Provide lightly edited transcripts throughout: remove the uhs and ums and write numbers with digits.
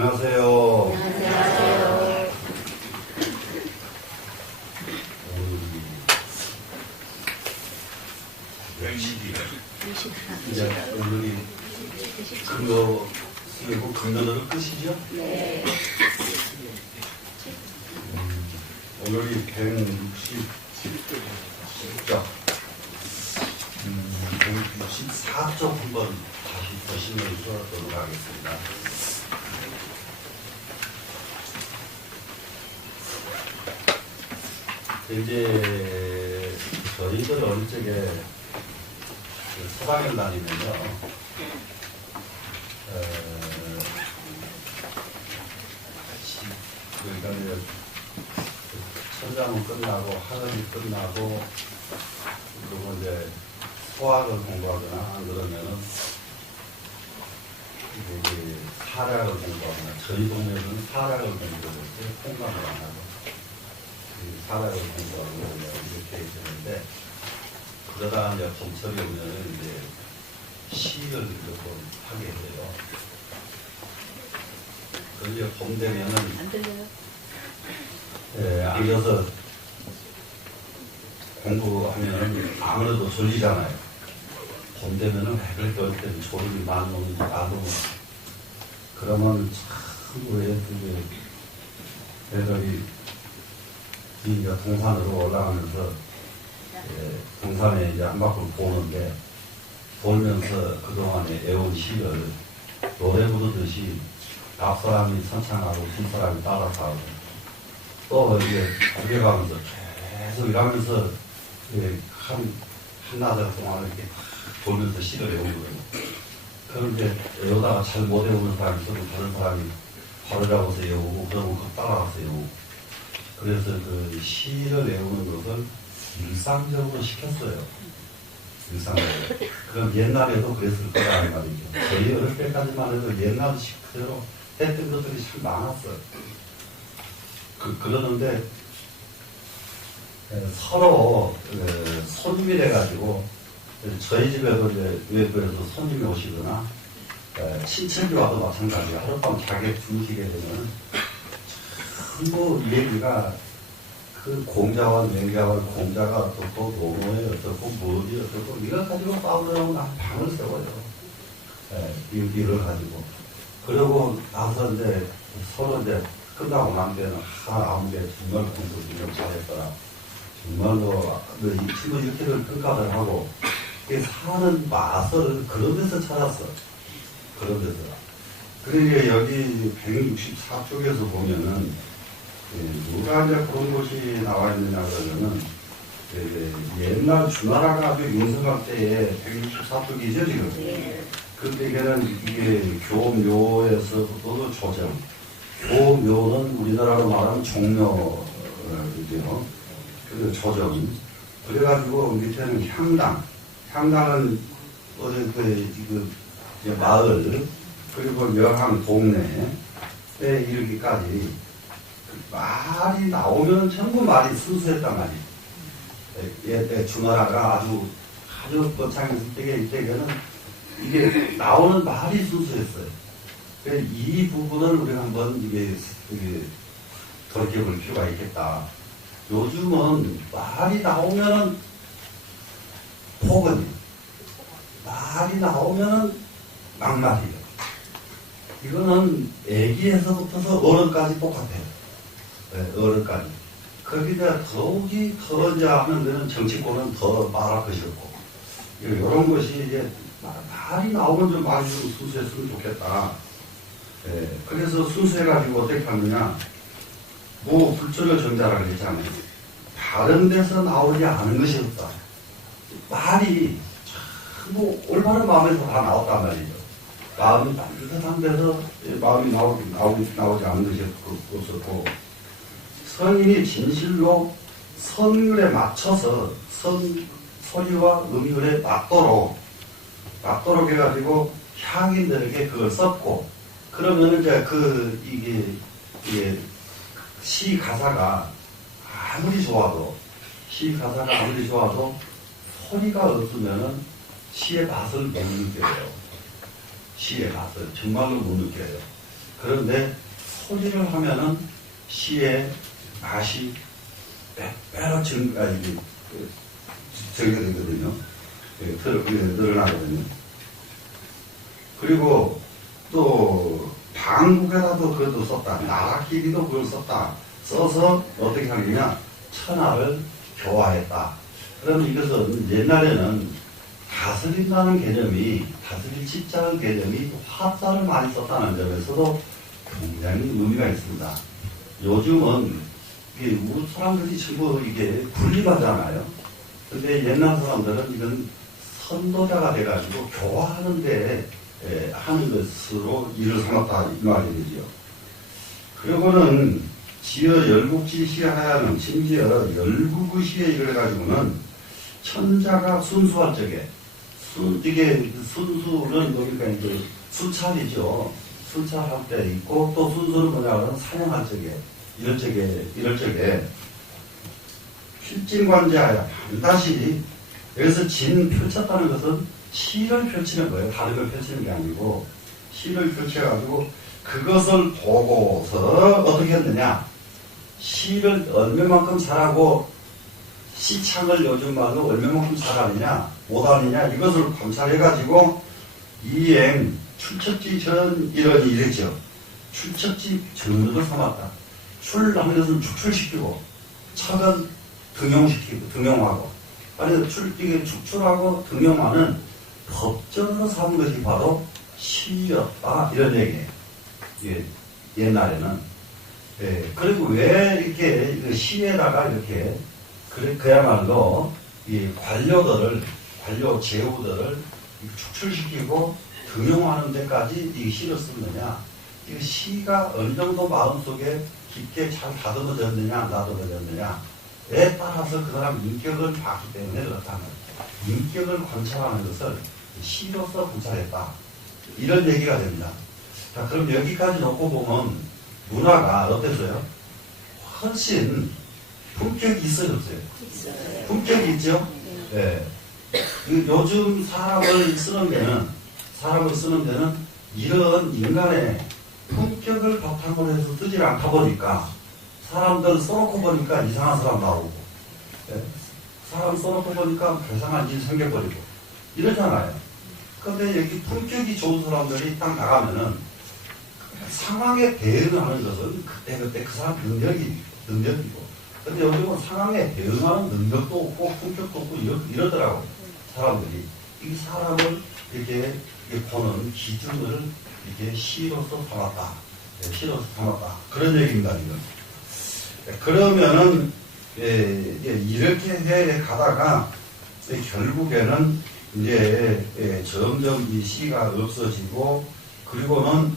안녕하세요. 안녕하세요. 이제 오늘이 금요 수요고 금요일은 끝이죠? 네. 오늘이 160쪽 164쪽 한번 다시 보시면서 돌아가겠습니다. 이제 저희들 어릴 적에 서당을 다니면요, 그러니까 이제 천장은 끝나고 학원이 끝나고 그리고 이제 소학을 공부하거나 안 그러면은 이제 사략을 공부하거나 저희 동네에서는 사략을 공부했어요. 통감을 안 하고 사략을 공부하고 이렇게 있었는데 그러다가 이제 봄철이 오면은 이제 시를 조금 하게 돼요. 그런데 봄 되면은 안 들려요? 앉아서 공부하면 아무래도 졸리잖아요. 봄 되면은 왜 그럴 때는 졸음이 많이 오는지 나도 몰라. 그러면 참 왜 애들이 이제 동산으로 올라가면서 동산에 이제 한 바퀴 보는데 돌면서 그동안에 애운 시를 노래 부르듯이 앞 사람이 선창하고 뒷 사람이 따라서 하고 또 이제 구겨가면서 계속 일하면서 한나절 동안 이렇게 돌면서 시를 외우거든요. 그런데 외우다가 잘 못 외우는 사람이 있어도 다른 사람이 바로 잡아서 외우고 그러면 그거 따라가서 외우고 그래서 그 시를 외우는 것을 일상적으로 시켰어요. 일상적으로. 그럼 옛날에도 그랬을 거라는 말이죠. 저희 어릴 때까지만 해도 옛날 식대로 했던 것들이 참 많았어요. 그러는데 서로 손님이 돼가지고 저희 집에도 이제 외부에서 손님이 오시거나 친척이 와도 마찬가지예요. 하룻밤 자게 주무시게 되면 전부 얘기가 그 공자와 맹자와 공자가 어떻고 노노에 어떻고 무엇이 어떻고 이걸 가지고 싸우려고 한 방을 세워요. 이걸 가지고. 그리고 나서 이제 서로 이제 끝나고 난 데는 아무게 정말 공부 좀 잘했더라. 정말로 이 친구 이렇게를 평가를 하고 사는 맛을 그런 데서 찾았어. 그런 데서. 그러니까 여기 164쪽에서 보면은 누가 이제 그런 것이 나와 있느냐 그러면은 옛날 주나라가 아주 윤석열 때에 164쪽이죠 지금. 네. 근데 이게 교묘에서부터 조정. 교묘는 우리나라로 말하면 종묘 이죠. 그 조정. 그래가지고 밑에는 향당. 향당은 그 마을 그리고 여항 동네에 이르기까지 말이 나오면 전부 말이 순수했단 말이에요. 주나라가 아주 거창했을 때에는 이게 나오는 말이 순수했어요. 이 부분을 우리가 한번 이게 돌이켜볼 필요가 있겠다. 요즘은 말이 나오면은 폭언이에요. 말이 나오면은 막말이에요. 이거는 애기에서부터서 어른까지 똑같아요. 어른까지. 거기다 더욱이 더 이제 하면 되는 정치권은 더 말할 것이 없고. 이런 것이 이제 말이 나오면 좀 많이 좀 순수했으면 좋겠다. 그래서 순수해가지고 어떻게 하느냐. 불철의 정자라고 그랬잖아요. 다른 데서 나오지 않은 것이 없다. 말이 참 올바른 마음에서 다 나왔단 말이죠. 마음이 따뜻한 데서 마음이 나오지 않는 것이 없었고, 성인이 진실로 선율에 맞춰서 소리와 음율에 맞도록 해가지고 향인들에게 그걸 썼고, 그러면 이제 이게 시 가사가 아무리 좋아도 소리가 없으면은 시의 맛을 못 느껴요. 시의 맛을 정말로 못 느껴요. 그런데 소리를 하면은 시의 맛이 몇 배로 증가되거든요. 늘어나거든요. 그리고 또 방국에다도 그것도 썼다. 나라끼리도 그걸 썼다. 써서 어떻게 하느냐, 천하를 교화했다. 그러면 이것은 옛날에는 다스린다는 개념이, 다스릴 집자의 개념이 화자를 많이 썼다는 점에서도 굉장히 의미가 있습니다. 요즘은 우리 사람들이 전부 이게 군림하잖아요. 근데 옛날 사람들은 이건 선도자가 돼가지고 교화하는데 하는 것으로 일을 삼았다 이 말이 되죠. 그리고는 지어 열국지시 하야는 심지어 열국의시에 이래가지고는 천자가 순수할 적에 이게 순수는 그러니까 이제 순찰이죠. 순찰할 때 있고 또 순수는 뭐냐면 사냥할 적에 이럴 적에 필진관제하여 반드시 여기서 진 펼쳤다는 것은 시를 펼치는 거예요. 다른 걸 펼치는 게 아니고 시를 펼쳐가지고 그것을 보고서 어떻게 했느냐, 시를 얼마만큼 잘하고 시창을 요즘 말로 얼마만큼 잘하느냐 못하느냐 이것을 관찰해가지고 이행 출척지 전 이런이 이랬죠. 출척지 전을 삼았다. 출하는 것은 축출시키고 척은 등용시키고 등용하고, 아니 이게 축출하고 등용하는 법전으로 삼은 것이 바로 시였다 이런 얘기예요. 예, 옛날에는. 예, 그리고 왜 이렇게 시에다가 이렇게 그야말로 이 관료 제후들을 축출시키고 등용하는 데까지 이 시를 쓰느냐, 이 시가 어느 정도 마음속에 깊게 잘 다듬어졌느냐 안 다듬어졌느냐에 따라서 그 사람 인격을 봤기 때문에 그렇다는 거예요. 인격을 관찰하는 것을 시로서 관찰했다 이런 얘기가 됩니다. 자, 그럼 여기까지 놓고 보면 문화가 어땠어요? 훨씬 품격이 있어요, 없어요? 있어요. 품격이 있죠? 네. 요즘 사람을 쓰는 데는 이런 인간의 품격을 바탕으로 해서 쓰질 않다 보니까 사람들 써놓고 보니까 이상한 사람 나오고, 네. 사람 써놓고 보니까 괴상한 일 생겨버리고 이러잖아요. 근데 여기 품격이 좋은 사람들이 딱 나가면은 상황에 대응하는 것은 그때 그 사람 능력이고, 근데 요즘은 상황에 대응하는 능력도 없고 품격도 없고 이러더라고요. 사람들이 이 사람을 이렇게 보는 기준을 이렇게 시로서 삼았다. 그런 얘기입니다, 지금. 그러면은 이렇게 해 가다가 결국에는 이제 점점 이 시가 없어지고, 그리고는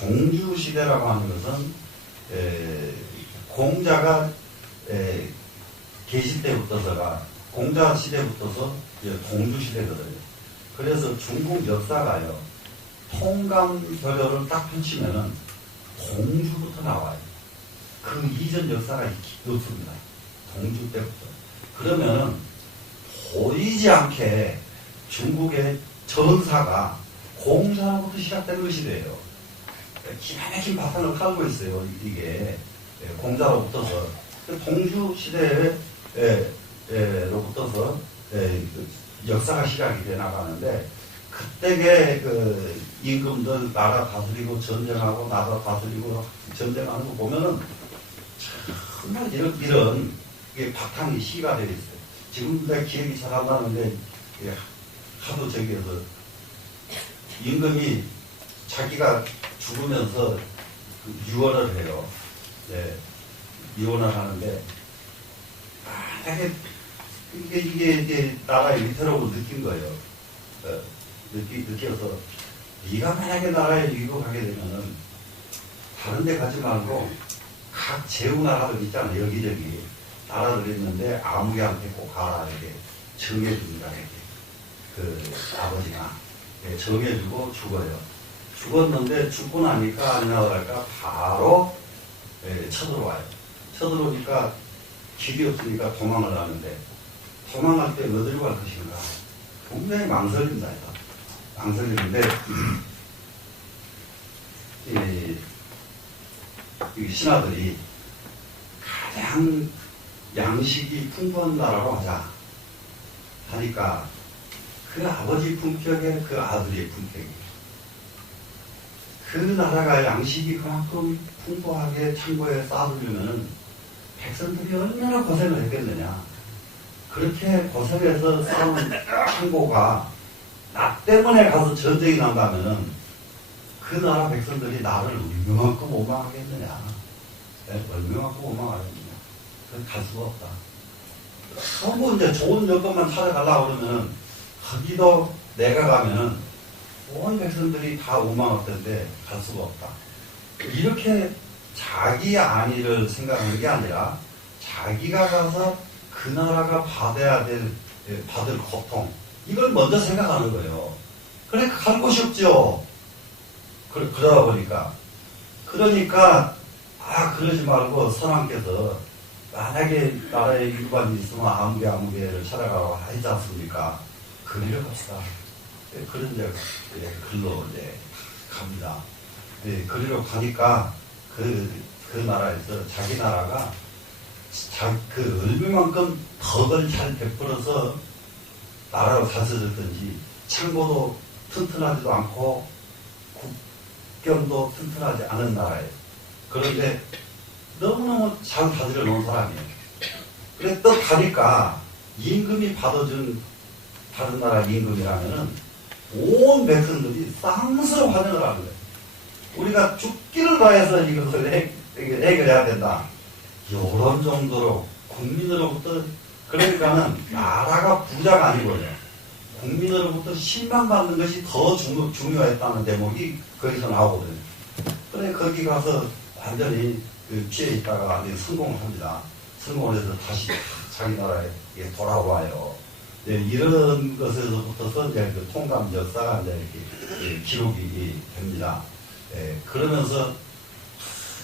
동주 시대라고 하는 것은 공자가 계실 때부터서가 공자 시대부터서 동주 시대거든요. 그래서 중국 역사가요, 통감교조를 딱 펼치면은 동주부터 나와요. 그 이전 역사가 없습니다. 동주 때부터. 그러면은 보이지 않게 중국의 전사가 공자로부터 시작된 것이 돼요. 기가 막힌 바탕을 깔고 있어요. 이게 공자로부터서 동주 시대로부터서 역사가 시작이 돼 나가는데, 그때의 그 임금들 나라 다스리고 전쟁하고 나라 다스리고 전쟁하는 거 보면은 정말 이런 바탕이 시가 되어 있어요. 지금 내 기억이 잘 안 나는데 하도 저기에서 임금이 자기가 죽으면서 유언을 해요. 네, 유언을 하는데 이게 나라의 위태로움을 느낀 거예요. 느껴서 네가 만약에 나라에 유입하게 되면은 다른 데 가지 말고 각 제후 나라들 있잖아요. 여기저기 나라들 있는데 아무개한테 꼭 가라 이렇게 정해줍니다. 이렇게 그 아버지가 정해주고 죽어요. 죽었는데 죽고 나니까 아니나 그럴까 바로 쳐들어와요. 쳐들어오니까 길이 없으니까 도망을 하는데, 도망할 때 어디로 갈 것인가 분명히 망설입니다. 망설이는데 이 신하들이 가장 양식이 풍부한 나라로 하자 하니까 그 아버지 품격에 그 아들의 품격이 그 나라가 양식이 그만큼 풍부하게 창고에 쌓아두려면 백성들이 얼마나 고생을 했겠느냐. 그렇게 고생해서 쌓은 창고가 나 때문에 가서 전쟁이 난다면 그 나라 백성들이 나를 얼마만큼 원망하겠느냐. 얼마만큼 원망하겠느냐. 그건 갈 수가 없다. 전부 이제 좋은 여건만 찾아가려고 그러면 거기도 내가 가면은 온 백성들이 다 원망할 텐데 갈 수가 없다. 이렇게 자기 안위를 생각하는 게 아니라 자기가 가서 그 나라가 받을 고통, 이걸 먼저 생각하는 거예요. 그러니까 갈 곳이 없죠. 그러다 보니까. 그러니까, 그러지 말고 선왕께서 만약에 나라에 일반이 있으면 아무개를 찾아가라고 하지 않습니까? 그리로 갑시다. 그런 이제, 글로 이제 갑니다. 그리로 가니까 그 나라에서 자기 나라가 그 얼마만큼 덕을 잘 베풀어서 나라로 다스렸든지 창고도 튼튼하지도 않고 국경도 튼튼하지 않은 나라예요. 그런데 너무너무 잘 다스려 놓은 사람이에요. 그래 또 가니까 임금이 받아준 다른 나라 임금이라면은 온 백성들이 쌍스러 환영을 하는 거예요. 우리가 죽기를 다해서 이것을 해결해야 된다. 이런 정도로 국민으로부터, 그러니까는 나라가 부자가 아니고요. 국민으로부터 신망받는 것이 더 중요했다는 대목이 거기서 나오거든요. 그래 거기 가서 완전히 피해 있다가 성공을 합니다. 성공을 해서 다시 자기 나라에 돌아와요. 이런 것에서부터서 이제 그 통감 역사가 이제 이렇게 기록이 됩니다. 그러면서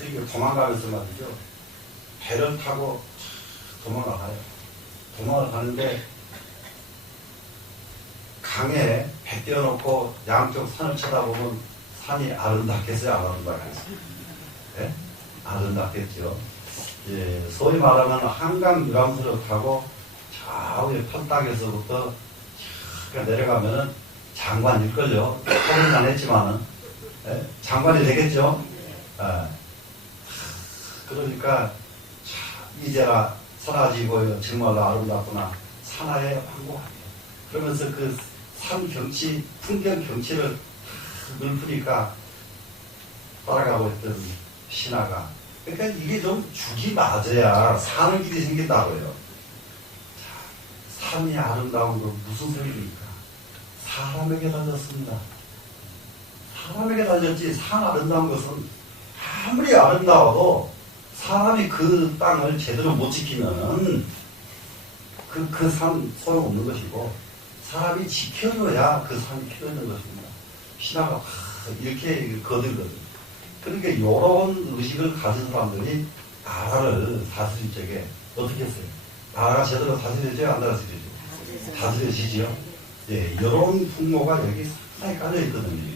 이게 도망가면서 말이죠. 배를 타고 도망을 가요. 도망을 가는데 강에 배 띄워놓고 양쪽 산을 쳐다보면 산이 아름답겠어요? 안 아름답겠어요? 네? 아름답겠죠. 소위 말하면 한강 유람선을 타고 좌우의 편딱에서부터 내려가면은 장관일걸요. 소리는 안 했지만은. 장관이 되겠죠. 그러니까 이제라 사라지고요. 정말로 아름답구나. 산하의 황고하네. 그러면서 그 산 경치, 풍경 경치를 넓으니까 따라가고 있던 신하가. 그러니까 이게 좀 죽이 맞아야 사는 길이 생긴다고요. 산이 아름다운 건 무슨 소리입니까? 사람에게 달렸습니다. 사람에게 달렸지, 산 아름다운 것은 아무리 아름다워도 사람이 그 땅을 제대로 못 지키면은 그 산 소용없는 것이고, 사람이 지켜줘야 그 산이 피어있는 것입니다. 신하가 이렇게 거들거든요. 그러니까 이런 의식을 가진 사람들이 나라를 다스릴 적에 어떻게 했어요? 나라가 제대로 다스려져요? 안 다스려져요? 다스려지죠? 이런 풍모가 여기 상당히 깔려있거든요.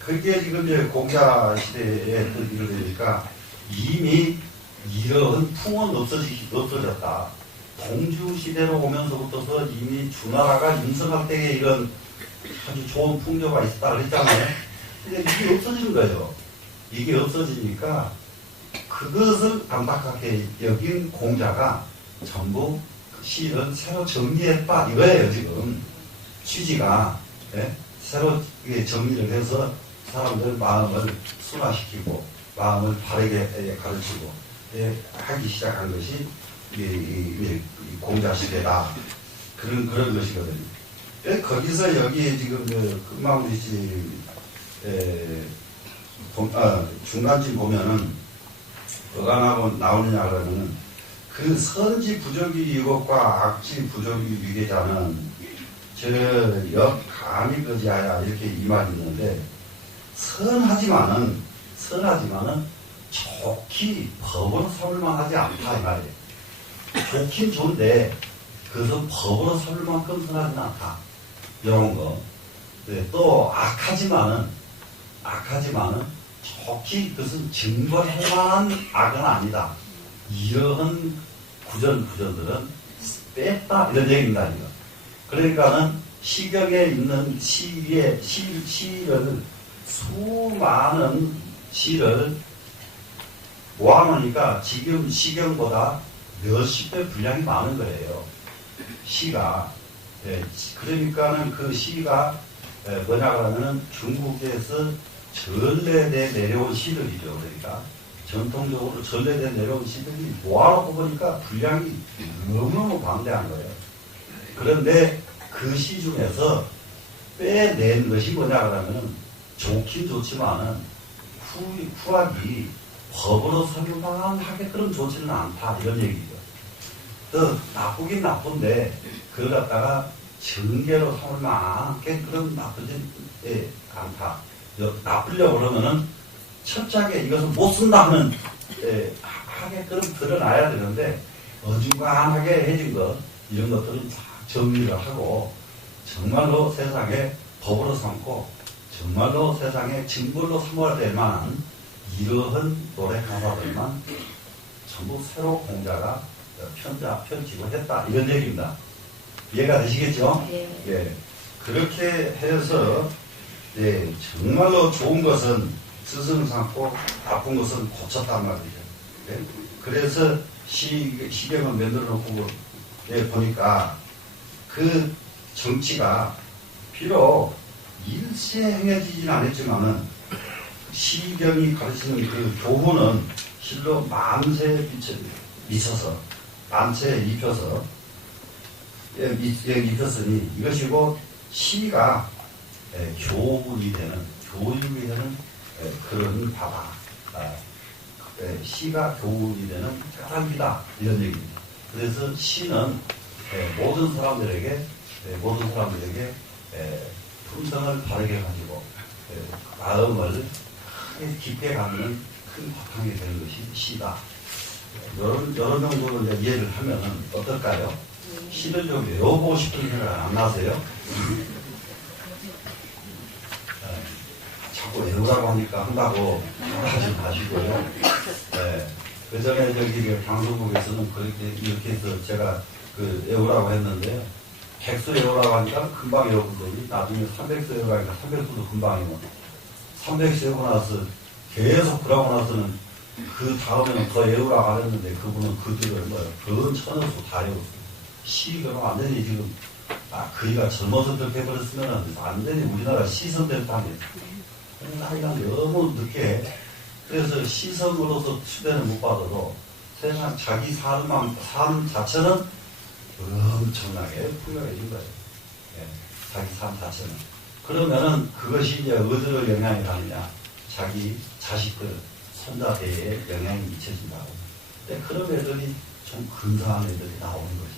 그게 지금 이제 공자 시대에 이르니까 이미 이런 풍은 없어졌다. 동주 시대로 오면서부터서 이미 주나라가 임성할 때에 이런 아주 좋은 풍조가 있었다 그랬잖아요. 근데 이게 없어진 거예요. 이게 없어지니까 그것을 안타깝게 여긴 공자가 전부 시를 새로 정리했다 이거예요. 지금 취지가 새로 정리를 해서 사람들 마음을 순화시키고 마음을 바르게 가르치고 하기 시작한 것이 공자 시대다. 그런 것이거든요. 거기서 여기 지금 금마무리씨 중간쯤 보면은 뭐가 나오느냐 그러면은 그 선지 부족이 이것과 악지 부족이 위계자는 저 역감이 거지하야 이렇게 이 말이 있는데 선하지만은 좋기 법으로 삼을만 하지 않다 이 말이에요. 좋긴 좋은데 그것은 법으로 삼을 만큼 선하지는 않다. 이런 거. 또 악하지만은 좋게 그것은 증거할 만한 악은 아니다. 이러한 구전들은 뺐다. 이런 얘기입니다. 이거. 그러니까는 시경에 있는 시를 수많은 시를 모아놓으니까 지금 시경보다 몇십 배 분량이 많은 거예요. 시가. 그러니까는 그 시가 뭐냐 그러면은 중국에서 전래돼 내려온 시들이죠. 그러니까 전통적으로 전래돼 내려온 시들이 모아놓고 보니까 분량이 너무너무 방대한 거예요. 그런데 그 시 중에서 빼낸 것이 뭐냐 그러면은 좋긴 좋지만은 후학이 법으로 설명하게 그럼 좋지는 않다 이런 얘기죠. 또 나쁘긴 나쁜데 그걸 갖다가 정계로 삼을 만하게 그런 나쁘진 않다. 나쁘려고 그러면은 철저하게 이것을 못 쓴다 하면 하게 그럼 드러나야 되는데 어중간하게 해진 것 이런 것들은 다 정리를 하고 정말로 세상에 법으로 삼고 정말로 세상에 증거로 삼아야 될 만한 이러한 노래 가사들만 전부 새로 공자가 펼치고 했다 이런 얘기입니다. 이해가 되시겠죠? 예. 그렇게 해서 정말로 좋은 것은 스승을 삼고 나쁜 것은 고쳤단 말이죠. 예? 그래서 시경을 만들어 놓고 보니까 그 정치가 비록 일시에 행해지진 않았지만은 시경이 가르치는 그 교훈은 실로 만세에 미쳐서 만세에 입혀서 입혔으니 이것이고 시가 교훈이 되는 교육이 되는 그런 바다 시가 교훈이 되는 까닭이다 이런 얘기입니다. 그래서 시는 모든 사람들에게 품성을 바르게 가지고 마음을 크게 깊게 갖는 큰 바탕이 되는 것이 시다. 이런 정도로 이제 이해를 하면 어떨까요? 시를 좀 외워보고 싶은 생각 안 나세요? 자꾸 외우라고 하니까 한다고 하지 마시고요. 그 전에 저기 방송국에서는 그렇게 이렇게 해서 제가 외우라고 했는데요. 100수 외우라고 하니까 금방 외우더니 나중에 300수 외우라고 하니까 300수도 금방이고 300수 외우고 나서 계속 그러고 나서는 그 다음에는 더 외우라고 하랬는데 그분은 그 뒤를 근 천여수 다 외웠어요. 시가 완전히 지금 그이가 젊어서 그렇게 해버렸으면 완전히 우리나라 시선됐다며 나이가 너무 늦게 그래서 시선으로서 추대는 못 받아도 세상 자기 삶 자체는 엄청나게 풍요해진 거예요. 자기 삶 자체는. 그러면은 그것이 이제 어디로 영향이 가느냐. 자기 자식들, 손자대에 영향이 미쳐진다고. 근데 그런 애들이 좀 근사한 애들이 나오는 거지.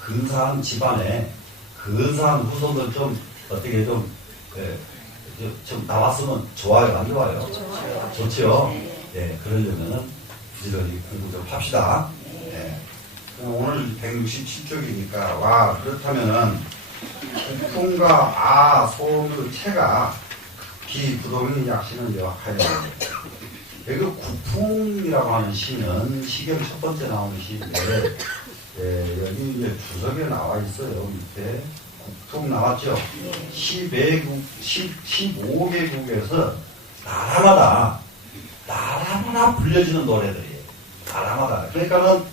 근사한 집안에 근사한 후손들 좀 어떻게 좀 나왔으면 좋아요, 안 좋아요? 좋죠? 그러려면은 부지런히 공부 좀 합시다. 오늘 167쪽이니까, 그렇다면은, 국풍과 소의 체가 기, 부동의 약신을 요약하여 여기 국풍이라고 하는 시는 시경 첫 번째 나오는 시인데, 여기 이제 주석에 나와 있어요. 밑에. 국풍 나왔죠? 15개국에서 나라마다 불려지는 노래들이에요. 나라마다. 그러니까는,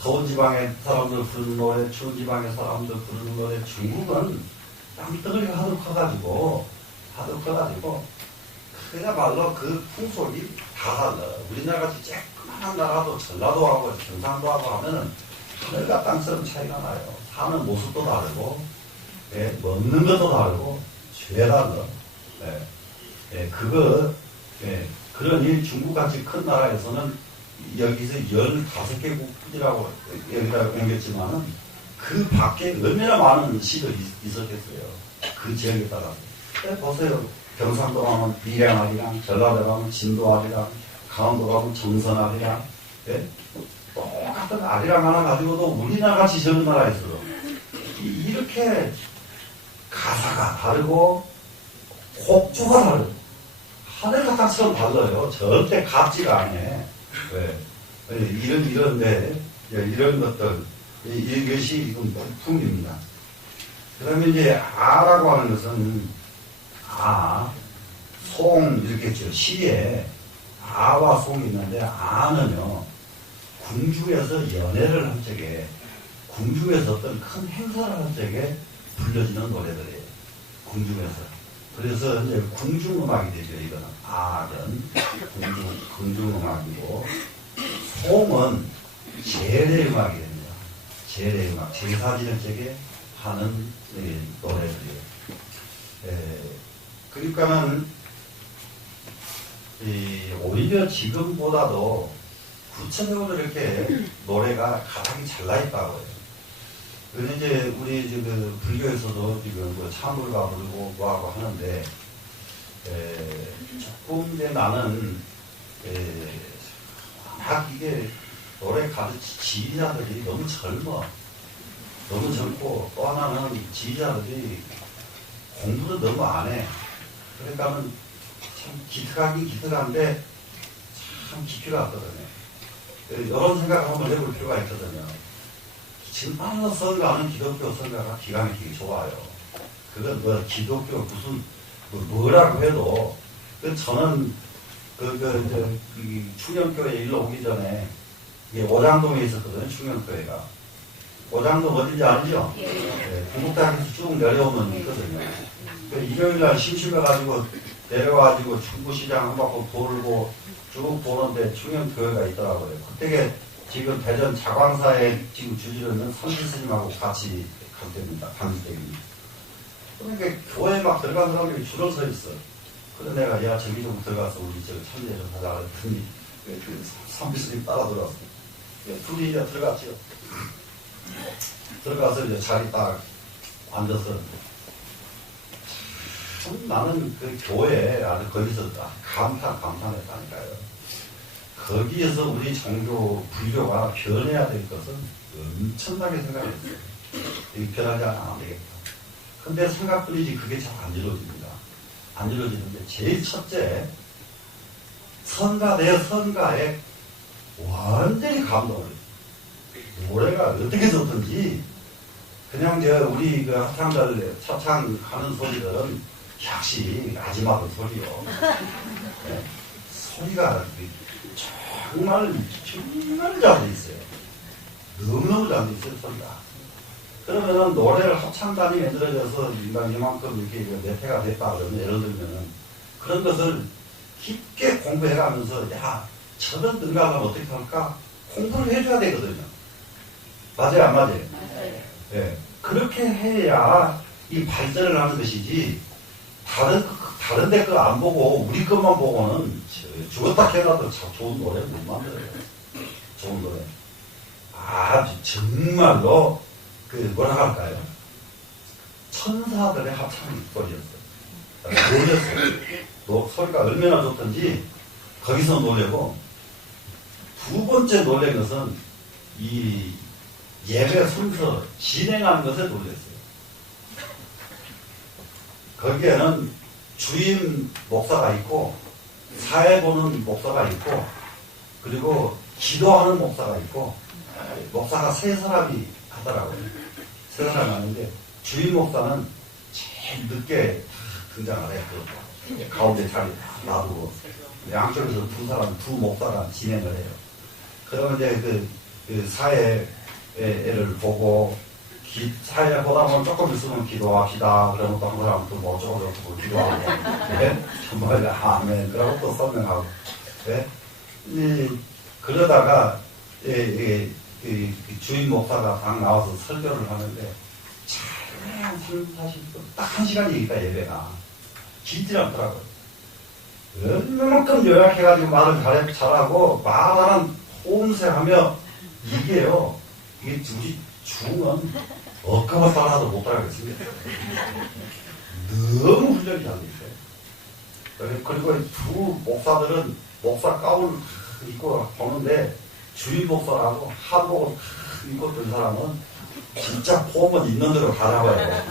더운 지방의 사람들 부르는 노래, 추운 지방의 사람들 부르는 노래, 중국은 땅덩어리가 하득해가지고, 그야말로 그 풍속이 다 달라. 우리나라 같이 쬐끄만한 나라도 전라도하고 경상도하고 하면은 하늘과 땅처럼 차이가 나요. 사는 모습도 다르고, 먹는 것도 다르고, 죄 달라. 그러니 중국같이 큰 나라에서는 여기서 15개국이라고 여기다 옮겼지만은 그 밖에 얼마나 많은 시들이 있었겠어요. 그 지역에 따라서. 보세요. 경상도 가면 밀양아리랑, 전라도 가면 진도아리랑, 강원도 가면 정선아리랑, 똑같은 아리랑 하나 가지고도 우리나라 같이 적은 나라에서도 이렇게 가사가 다르고 곡조가 다르고 하늘사탕처럼 달라요. 절대 같지가 않네. 왜? 이런데, 이런 것들, 이것이 지금 부품입니다. 그 다음에 이제 아라고 하는 것은 송, 이렇게 있죠. 시에 아와 송이 있는데, 아는요, 궁중에서 연애를 할 적에, 궁중에서 어떤 큰 행사를 할 적에 불려지는 노래들이에요. 궁중에서. 그래서 이제 궁중음악이 되죠, 이거는. 아는 궁중음악이고, 송은 제례음악이 됩니다. 제례음악. 제사 지낼 적에 하는 노래들이에요. 그러니까는, 오히려 지금보다도 구체적으로 이렇게 노래가 가장 잘 나있다고 해요. 그런데 이제 우리 지금 불교에서도 지금 뭐 찬물가 부르고 뭐하고 하는데, 조금 이제 나는, 막 이게 노래 가르치 지휘자들이 너무 젊어. 너무 젊고, 또 하나는 지휘자들이 공부를 너무 안 해. 그러니까는 참 기특하긴 기특한데 참 깊이가 없거든요. 이런 생각을 한번 해볼 필요가 있거든요. 진짜로 선가하는 기독교 선가가 기가 막히게 좋아요. 그건 뭐 기독교 무슨 뭐라고 해도 저는 충녕교회 일로 오기 전에 오장동에 있었거든요. 충녕교회가. 오장동 어딘지 알죠? 네, 구북단에서 쭉 내려오면 있거든요. 일요일날 심심해가지고 내려와가지고 충무시장 한 바퀴 돌고 쭉 보는데 충녕교회가 있더라고요. 그때 지금 대전 자광사에 지금 주지로 있는 선지스님하고 같이 갈 때입니다. 간주댁입니다. 그러니까 교회 막 들어간 사람들이 줄을 서 있어. 그래서 내가 야 저기 좀 들어가서 우리 저 천재 좀 하자 그랬더니 선지스님 따라 들어갔어. 둘이 이제 들어갔죠. 들어가서 이제 자리 딱 앉아서 나는 그 교회에 아주 거기서 감탄했다니까요. 거기에서 우리 종교, 불교가 변해야 될 것은 엄청나게 생각했어요. 변하지 않으면 안 되겠다. 근데 생각뿐이지 그게 잘 안 이루어집니다. 안 이루어지는데 제일 첫째, 선가 대 선가에 완전히 감동을 해요. 노래가 어떻게 좋든지 그냥 우리 그 합창들 차창하는 소리들은 역시 아지마도 소리요. 네. 소리가 정말 잘 돼 있어요. 너무너무 잘 돼 있어요, 소리가. 그러면은 노래를 합창단이 만들어져서 이만큼 이렇게 몇 회가 됐다 그러면 예를 들면은 그런 것을 깊게 공부해가면서 야, 저런 등가하면 어떻게 할까? 공부를 해줘야 되거든요. 맞아요, 안 맞아요? 맞아요. 네. 그렇게 해야 이 발전을 하는 것이지 다른 데 거 안 보고 우리 것만 보고는 죽었다 캐나도 좋은 노래 못 만들어요. 좋은 노래. 정말로 뭐라 할까요? 천사들의 합창소리였어요. 놀렸어요. 소리가 얼마나 좋던지 거기서 놀래고 두 번째 놀란 것은 이 예배 순서 진행하는 것에 놀랐어요. 거기에는 주임 목사가 있고 사회 보는 목사가 있고 그리고 기도하는 목사가 있고 목사가 세 사람이 하더라고요. 세 사람이 하는데 주임 목사는 제일 늦게 등장을 해요. 가운데 자리 놔두고 양쪽에서 두 목사가 진행을 해요. 그러면 이제 그 사회를 보고 사회 보다 보면 조금 있으면 기도합시다. 그러면 또 한 사람 또 뭐 어쩌고 기도하고 네? 정말 아멘. 그러고 또 설명하고 네? 그러다가 주임 목사가 딱 나와서 설교를 하는데 참 40분 딱 1시간이니까 예배가 길지 않더라고요. 얼마만큼 요약해가지고 말을 잘하고 말하는 호음새하며 이게요. 이게 우리 중은 어깨가 따라도 못 따라가겠습니다. 너무 훈련이 잘 돼 있어요. 그리고 두 목사들은 목사 가운을 입고 보는데 주임 목사라고 한복을 입고 든 사람은 진짜 폼은 있는 대로 다 잡아요.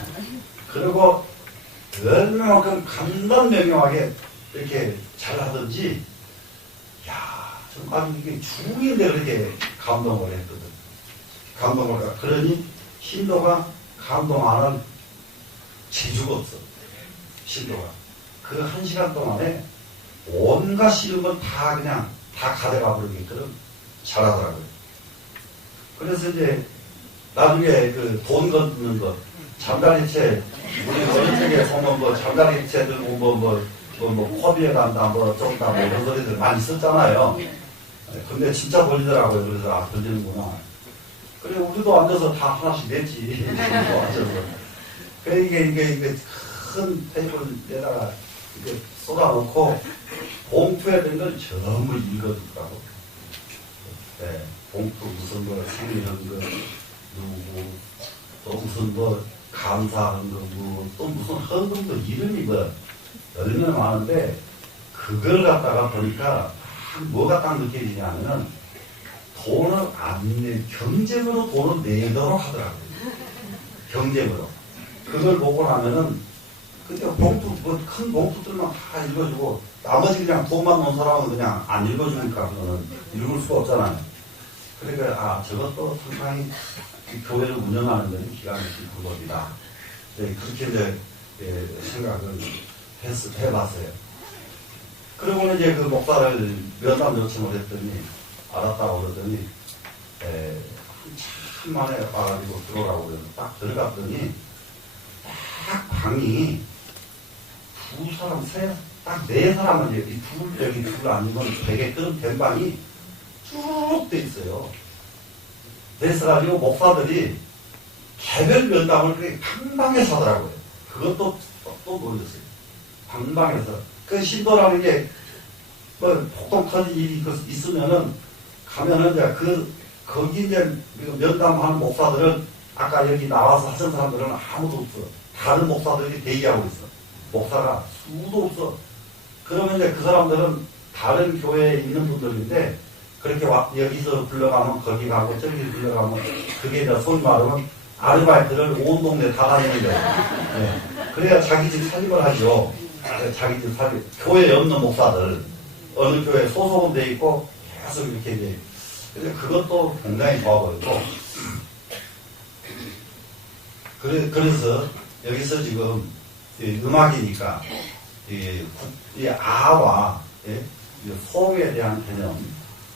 그리고 얼마만큼 간단명료하게 이렇게 잘하든지, 야, 정말 이게 죽인데 그렇게 감동을 했거든. 감동을, 그러니 신도가 감동 안 할 재주가 없어. 신도가. 그 1시간 동안에 온갖 싫은 걸 다 그냥 다 가져가 버리게끔 잘하더라고요. 그래서 이제 나중에 그 돈 걷는 것, 잠자리채, 우리 어릴 적에 보면 뭐 잠자리채 들고 뭐 코비에 간다, 뭐 저기다 뭐 이런 소리들 많이 썼잖아요. 근데 진짜 걸리더라고요. 그래서 아, 걸리는구나. 그래, 우리도 앉아서 다 하나씩 냈지. 앉아서. 그래, 이게 큰 테이블에다가 이렇게 쏟아놓고 봉투에 된 걸 전부 읽어주더라고. 네, 봉투 무슨 거, 생일한 거, 누구, 또 무슨 뭐, 감사한 거, 또 무슨 헌금도 이름이 뭐, 얼마나 많은데, 그걸 갖다가 보니까, 뭐가 딱 느껴지냐면은, 돈을 안 내, 경쟁으로 돈을 내도록 하더라고요. 경쟁으로. 그걸 보고 나면은, 그때 봉투, 뭐 큰 봉투들만 다 읽어주고, 나머지 그냥 돈만 놓은 사람은 그냥 안 읽어주니까, 그거는 읽을 수가 없잖아요. 그러니까, 아, 저것도 상당히 교회를 운영하는 데는 기가 막힌 방법이다. 네, 그렇게 이제, 생각을 해봤어요. 그러고는 이제 그 목사를 면담 요청을 했더니, 알았다고 그러더니, 참 만에 와가지고 들어가고 그래서 딱 들어갔더니, 딱 방이 두 사람, 딱 네 사람은 여기 둘 아니면 되게끔 된 방이 쭉 돼 있어요. 그래서가지고 목사들이 개별 면담을 그렇게 방방에서 하더라고요. 그것도 또 놀랐어요. 방방에서. 그 신도라는 게, 뭐, 폭동 터진 일이 있으면은, 가면은 이제 거기 이제 면담하는 목사들은 아까 여기 나와서 하던 사람들은 아무도 없어. 다른 목사들이 대기하고 있어. 목사가 수도 없어. 그러면 이제 그 사람들은 다른 교회에 있는 분들인데, 그렇게 여기서 불러가면 거기 가고 저기 불러가면 그게 이제 소위 말하면 아르바이트를 온 동네 다 다니는 거예요. 네. 그래야 자기 집 살림을 하죠. 자기 집 살림. 교회에 없는 목사들, 어느 교회에 소속은 돼 있고 계속 이렇게 이제. 그래서 그것도 굉장히 좋아 보이고. 그래서 여기서 지금 음악이니까 이 아와 소음에 대한 개념,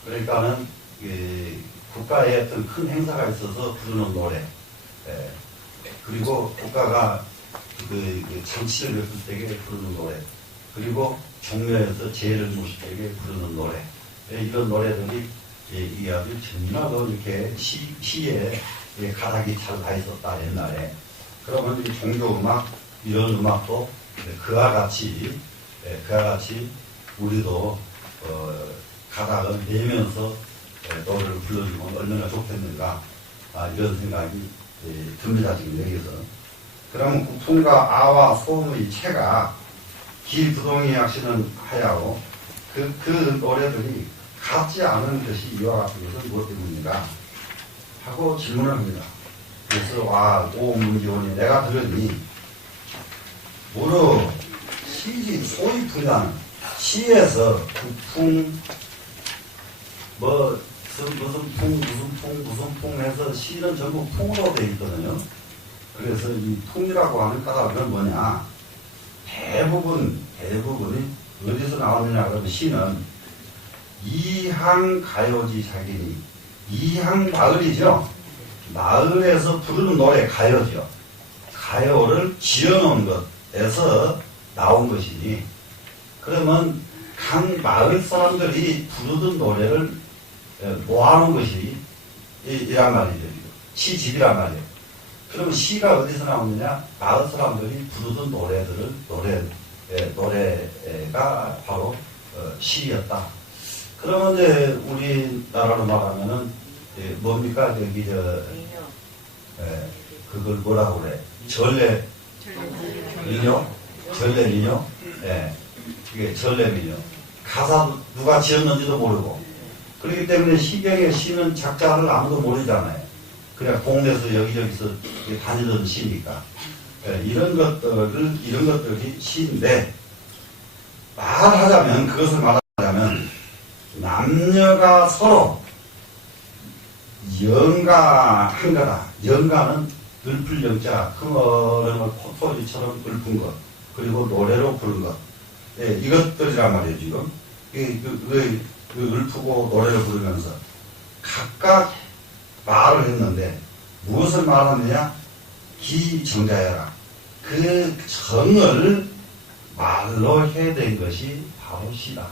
그러니까는 국가의 어떤 큰 행사가 있어서 부르는 노래, 그리고 국가가 장치를 베풀 때에 부르는 노래, 그리고 종묘에서 제를 모실 때에 부르는 노래, 이런 노래들이 이 아주 정말 이렇게 시에 가닥이 잘 나 있었다 옛날에. 그러면 이 종교음악 이런 음악도 그와 같이 우리도 가닥을 내면서 노래를 불러주면 얼마나 좋겠는가, 이런 생각이 듭니다 지금 여기서. 그러면 국풍과 아와 소음의 체가 기부동이 약시는 하야오. 그 노래들이 같지 않은 것이 이와 같은 것은 무엇 때문인가 하고 질문을 합니다. 그래서 오문기원이 내가 들으니 무릇 시지 소위풍이라는 시에서 국풍 무슨 풍 해서 시는 전부 풍으로 되어 있거든요. 그래서 이 풍이라고 하는 까닭은 뭐냐, 대부분이 어디서 나왔느냐 그러면 시는 이항 가요지 자기니, 이항 마을이죠. 마을에서 부르는 노래 가요죠. 가요를 지어놓은 것에서 나온 것이니, 그러면 각 마을 사람들이 부르던 노래를 모아놓은 것이 이란 말이죠. 시집이란 말이에요. 그러면 시가 어디서 나오느냐? 마을 사람들이 부르던 노래가 바로 시였다. 그러면 이제 우리나라로 말하면은 뭡니까? 그걸 뭐라고 그래? 전래민요? 전래민요? 예. 이게 전래민요. 가사 누가 지었는지도 모르고. 그렇기 때문에 시경의 시는 작자를 아무도 모르잖아요. 그냥 동네에서 여기저기서 다니던 시니까. 예, 이런 것들이 시인데, 말하자면, 그것을 말하자면, 남녀가 서로 영가한 거다. 영가는 읊을 영자, 흥얼흥얼 콧소리처럼 읊은 것, 그리고 노래로 부른 것. 예, 이것들이란 말이에요, 지금. 읊고 노래를 부르면서 각각 말을 했는데, 무엇을 말하느냐? 기정자여라. 그 정을 말로 해댄 것이 바로 시다.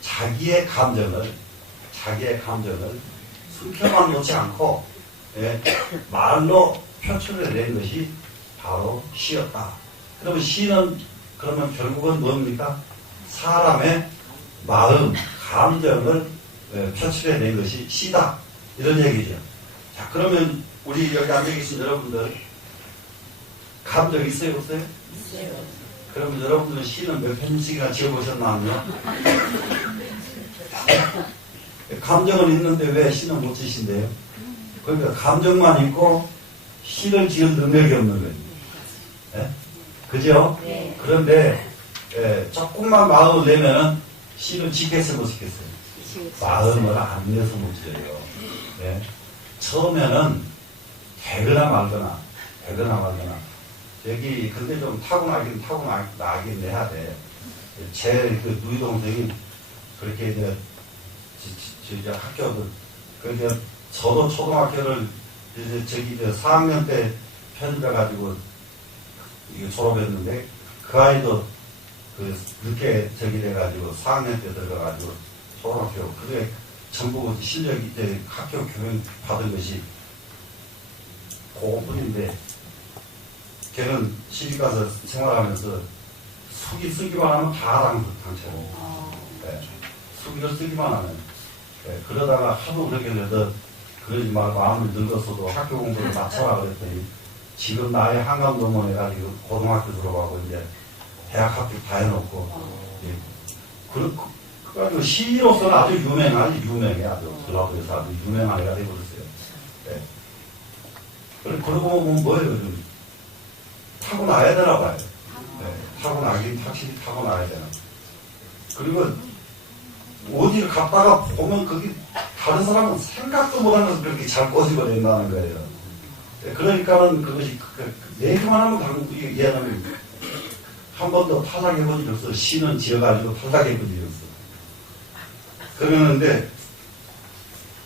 자기의 감정을 숨겨만 놓지 않고, 예, 말로 표출해낸 것이 바로 시였다. 그러면 시는 그러면 결국은 뭡니까? 사람의 마음, 감정을 표출해낸 것이 시다. 이런 얘기죠. 자, 그러면 우리 여기 앉아계신 여러분들 감정 있어요, 없어요? 있어요. 그러면 여러분들은 시는 몇 편씩이나 지어보셨나요? 감정은 있는데 왜 시는 못 지신대요? 그러니까 감정만 있고 시를 지을 능력이 없는 거예요. 예? 그죠? 네. 그런데 조금만 마음을 내면은 시를 짓겠어요, 못 짓겠어요? 마음을 안 내서 못 지어요. 예? 처음에는 되거나 말거나 여기 근데 좀 타고나긴 해야 돼. 제 그 누이 동생이 그렇게 이제 학교를 그러니까 저도 초등학교를 이제 저기 4학년 때 편입해가지고 이거 졸업했는데 그 아이도 그 늦게 저기 돼가지고 4학년 때 들어가가지고 초등학교 그게 전부 실력이 때 학교 교육 받은 것이 그거뿐인데 걔는 시집가서 생활하면서 쓰기만 하면 다 당처럼 네. 수기를 쓰기만 하면 네. 그러다가 하도 그렇게 해서 그러지 말고 아무리 늙었어도 학교 공부를 맞춰라 그랬더니 지금 나이 한강 넘어해가지고 고등학교 들어가고 이제 대학 학교 다 해놓고 예. 그래가지고 시인으로서는 아주 유명해 아주 전라도에서 아주 유명한 애가 되어버렸어요. 네. 그러고 보면 뭐예요? 좀 타고나야 되나 봐요. 네. 타고나긴 확실히 타고나야 되나. 그리고 어디를 갔다가 보면 거기 다른 사람은 생각도 못하면서 그렇게 잘 꼬집어 낸다는 거예요. 네. 그러니까는 그것이 얘기만 하면 당연히 이해하면 한 번도 탈락해본 적이 없어. 시는 지어가지고 탈락해본 적이 없어. 그러는데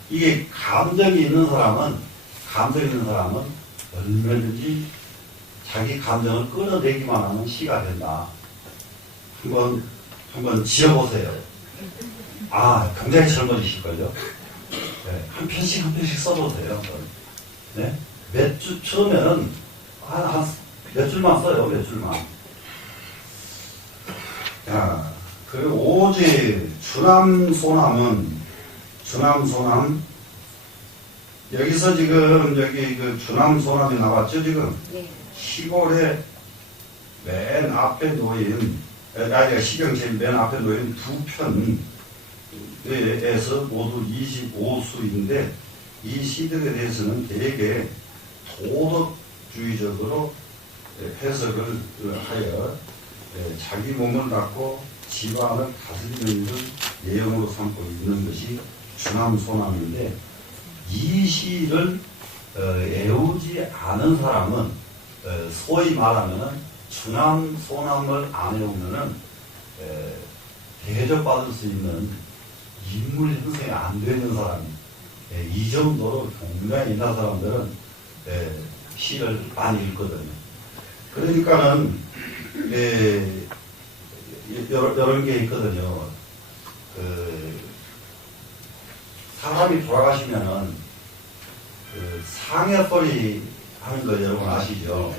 이게 감정이 있는 사람은 얼마든지 자기 감정을 끌어내기만 하면 시가 된다. 한번 지어보세요. 굉장히 젊어지실걸요? 네, 한 편씩 써보세요. 네? 처음에는 몇 줄만 써요, 몇 줄만. 자, 그리고 오지, 주남소남은, 여기서 지금, 여기 그 주남소남이 나왔죠, 지금? 네. 시골에 맨 앞에 놓인, 시경 제일 맨 앞에 놓인 두 편에서 모두 25수인데, 이 시들에 대해서는 되게 도덕주의적으로 해석을 하여 자기 몸을 갖고 집안을 다스리는 것을 내용으로 삼고 있는 것이 주남소남인데, 이 시를 애우지 않은 사람은 소위 말하면 주남소남을 안 해오면은 대접받을 수 있는 인물 형성이 안 되는 사람이 이 정도로 굉장히 있는 사람들은 시를 많이 읽거든요. 그러니까는 이런 게 있거든요. 사람이 돌아가시면은 상해소리 하는 거 여러분 아시죠?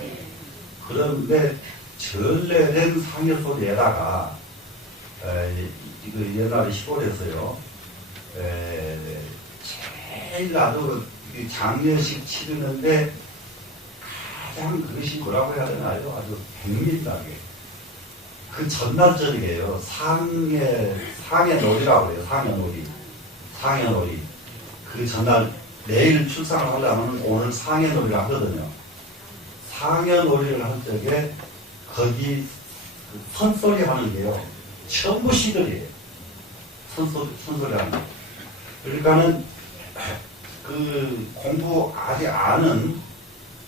그런데 전래된 상해소리에다가 이거 옛날에 시골에서요. 제일 아주 장례식 치르는데 가장 그것이 뭐라고 해야 되나요? 아주 백밀하게 그 전날 저녁이에요. 상해놀이라고 해요. 상해놀이. 그 전날 내일 출산을 하려면 오늘 상해놀이를 하거든요. 상해놀이를 할 적에 거기 선소리 하는 게요. 전부 시들이에요. 선소리 하는 거. 그러니까는 그 공부 아직 아는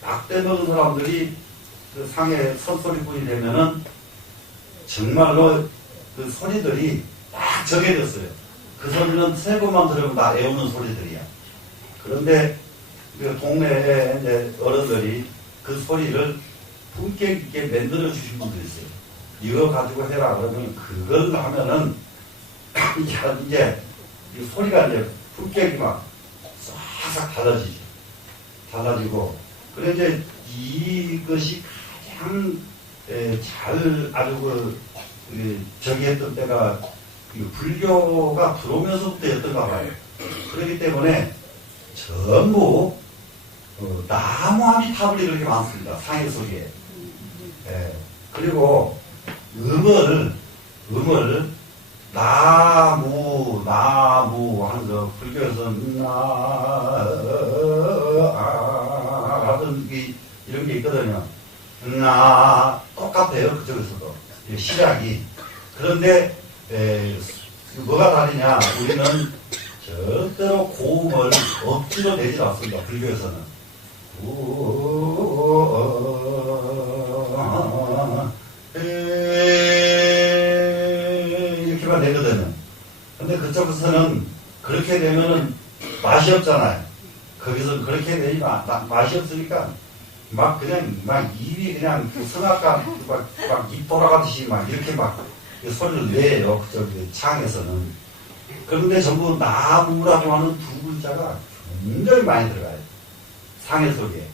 낙대 먹은 사람들이 그 상에 선소리꾼이 되면은 정말로 그 소리들이 딱 정해졌어요. 그 소리는 세 번만 들으면 다 애우는 소리들이야. 그런데 그 동네에 이제 어른들이 그 소리를 품격 있게 만들어 주신 분도 있어요. 이거 가지고 해라 그러면 그걸 하면은 이제 이 소리가 이제 품격이 막 싹싹 달라지고 그래 이제 이것이 가장 잘 아주 저기 했던 때가 불교가 들어오면서부터였던가 봐요. 그렇기 때문에 전부 나무아미타불이 그렇게 많습니다. 상해 소리에. 그리고 음을 나무 하는 거 불교에서 하던 이런 게 있거든요. 똑같아요. 그쪽에서도 시작이. 그런데 뭐가 다르냐? 우리는 절대로 고음을 억지로 내지 않습니다. 불교에서는. 이렇게만 내거든요. 근데 그쪽에서는 그렇게 되면은 맛이 없잖아요. 거기서 그렇게 되니 맛이 없으니까 막 그냥 막 입이 그냥 성악가 막 입 돌아가듯이 막 이렇게 막 소리를 내요. 그쪽 창에서는. 그런데 전부 나무라고 하는 두 글자가 굉장히 많이 들어가요. 상해 속에.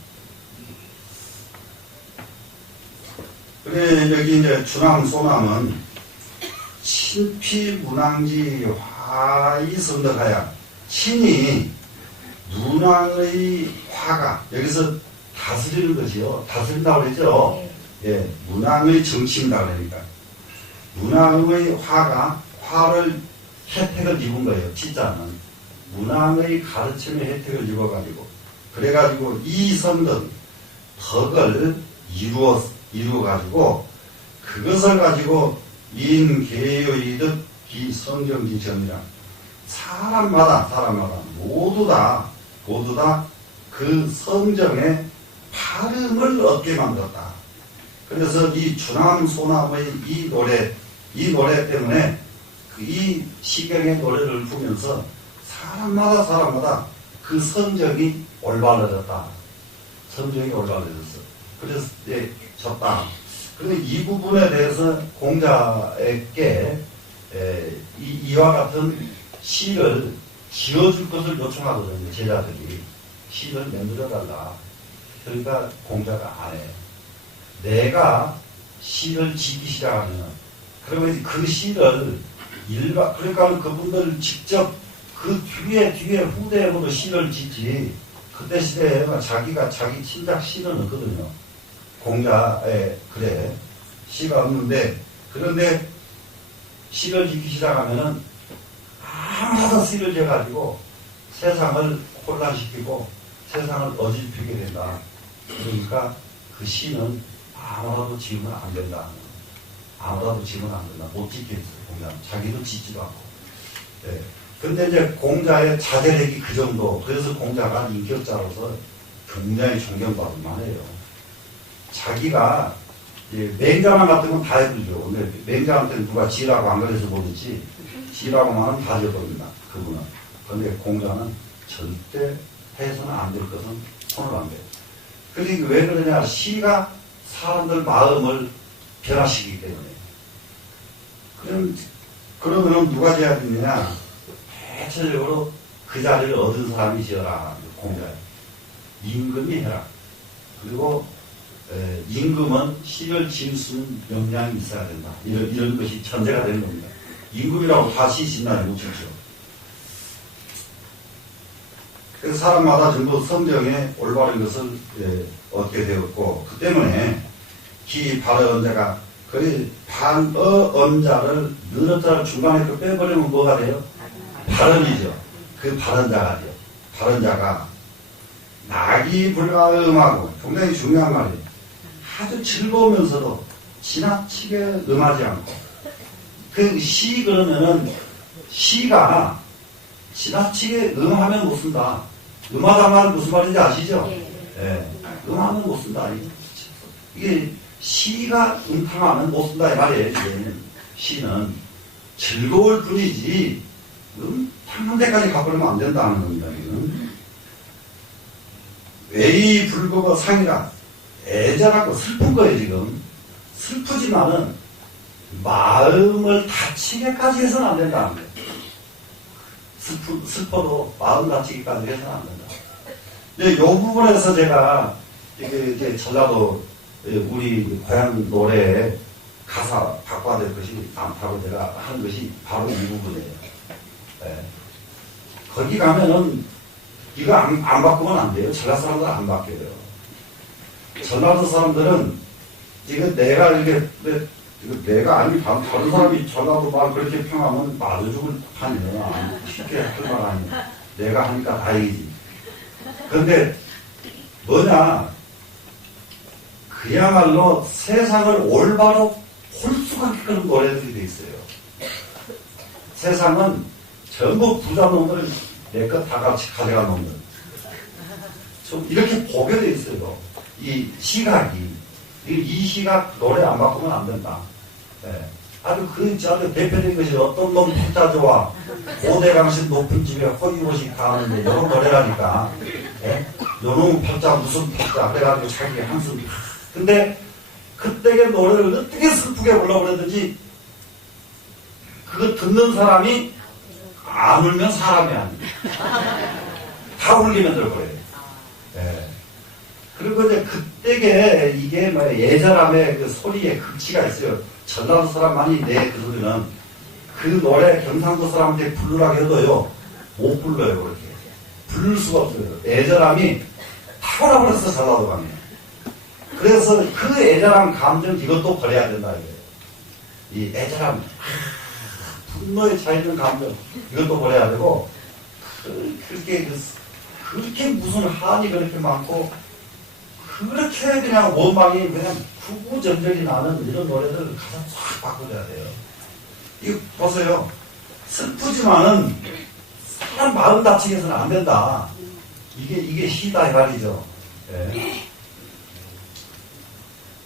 그래, 여기 이제 주남, 소남은 친피, 문왕지, 화이 선덕하야. 친이 문왕의 화가, 여기서 다스리는 것이요. 다스린다고 그랬죠? 예, 문왕의 정치인다 그러니까. 문왕의 화를 혜택을 입은 거예요. 진짜는. 문왕의 가르침의 혜택을 입어가지고. 그래가지고 이 성덕, 덕을 이루어가지고 그것을 가지고 인계의득 기성경지전이라. 사람마다 모두 다 그 성정의 발음을 얻게 만들었다. 그래서 이 주남 소남의 이 노래 때문에 이 시경의 노래를 부르면서 사람마다 그 성정이 올바르졌다. 성정이 올바르졌어. 그래서 졌다. 그런데 이 부분에 대해서 공자에게 이와 같은 시를 지어줄 것을 요청하거든요. 제자들이. 시를 만들어달라. 그러니까 공자가 안 해. 내가 시를 짓기 시작하면 그러면 그 시를 그러니까 그분들 직접 그 뒤에 후대에도 시를 짓지. 그때 시대에 자기가 자기 친작 시는 없거든요. 공자에 그래 시가 없는데 그런데 시를 짓기 시작하면은 아무나 시를 지어가지고 세상을 혼란시키고 세상을 어지럽히게 된다. 그러니까 그 시는 아무라도 지으면 안 된다. 아무라도 지으면 안 된다. 못 짓게 했어요. 공자는. 자기도 짓지도 않고. 네. 근데 이제 공자의 자제력이 그 정도. 그래서 공자가 인격자로서 굉장히 존경받을 만해요. 자기가 맹자만 같은 건 다 해주죠. 근데 맹자한테는 누가 지라고 안 그래서 모르지. 지라고만 하면 다 지어버린다. 그분은. 근데 공자는 절대 해서는 안 될 것은 손을 안 대요. 그러니까 왜 그러냐. 시가 사람들 마음을 변화시키기 때문에. 그러면 누가 지어야 되느냐. 대체적으로 그 자리를 얻은 사람이 지어라. 공자에. 임금이 해라. 그리고 임금은 시를 지을 수 있는 역량이 있어야 된다. 이런 것이 전제가 되는 겁니다. 임금이라고 다 시 짓나요? 못 짓죠. 그래서 사람마다 전부 성정에 올바른 것을 얻게 되었고, 그 때문에 발언자가 거의 언자를 느어자를 중간에 그 빼버리면 뭐가 돼요? 발언이죠. 그 발언자가 돼요. 발언자가 낙이 불가음하고 굉장히 중요한 말이에요. 아주 즐거우면서도 지나치게 음하지 않고 그 시 그러면은 시가 지나치게 음하면 못 쓴다. 음하다 말은 무슨 말인지 아시죠? 예. 음하면 못 쓴다. 이게 시가 음탕하면 못 쓴다 이 말이에요. 이게 시는 즐거울 뿐이지 음탕한 데까지 가버리면 안 된다는 겁니다. 이거는. 외이 불고가 상이라 애절하고 슬픈 거예요. 지금 슬프지만은 마음을 다치게까지 해서는 안 된다는 거예요. 슬퍼도 마음 다치기까지 해서는 안 된다. 이 부분에서 제가 이게 전라도 우리 고향 노래에 가사 바꿔야 될 것이 많다고 제가 한 것이 바로 이 부분이에요. 네. 거기 가면은 이거 안 바꾸면 안 돼요. 전라도 사람들은 안 바뀌어요. 전라도 사람들은 이거 내가 이렇게 이거 내가 아니 다른 사람이 전라도 말 그렇게 평하면 맞아 죽을 판이에요. 쉽게 할 말 아니에요. 내가 하니까 다행이지. 그런데 뭐냐 그야말로 세상을 올바로 홀수가게끔 노래들이 돼 있어요. 세상은 전부 부자 놈들 내 것 다 같이 가져간 놈들. 좀 이렇게 보게 돼 있어요. 이 시각이. 이 시각 노래 안 바꾸면 안 된다. 네. 아주 아주 대표적인 것이 어떤 놈 팔자 좋아. 고대강신 높은 집에 허위옷이 가는데 이런 노래라니까. 네? 요놈 팔자 무슨 팔자. 그래가지고 자기 한숨. 근데 그때의 노래를 어떻게 슬프게 불러버렸든지 그거 듣는 사람이 안 울면 사람이 아니에요. 다 울리면 들어버려요. 네. 그리고 이제 그때게 이게 뭐 예절함의 그 소리에 극치가 있어요. 전라도 사람만이 내 그 소리는 그 노래 경상도 사람한테 부르라고 해도요 못 불러요. 그렇게 부를 수가 없어요. 애절함이 탁월해버렸어. 전라도 감이. 그래서 그 애절함 감정 이것도 버려야 된다 이거예요. 이 애절함 분노에 차있는 감정 이것도 버려야 되고 그렇게 무슨 한이 그렇게 많고 그렇게 그냥 원망이 그냥 구구절절이 나는 이런 노래들 가사 싹 바꿔줘야 돼요. 이거 보세요. 슬프지만은 사람 마음 다치게 해서는 안 된다. 이게 시다 이 말이죠. 네.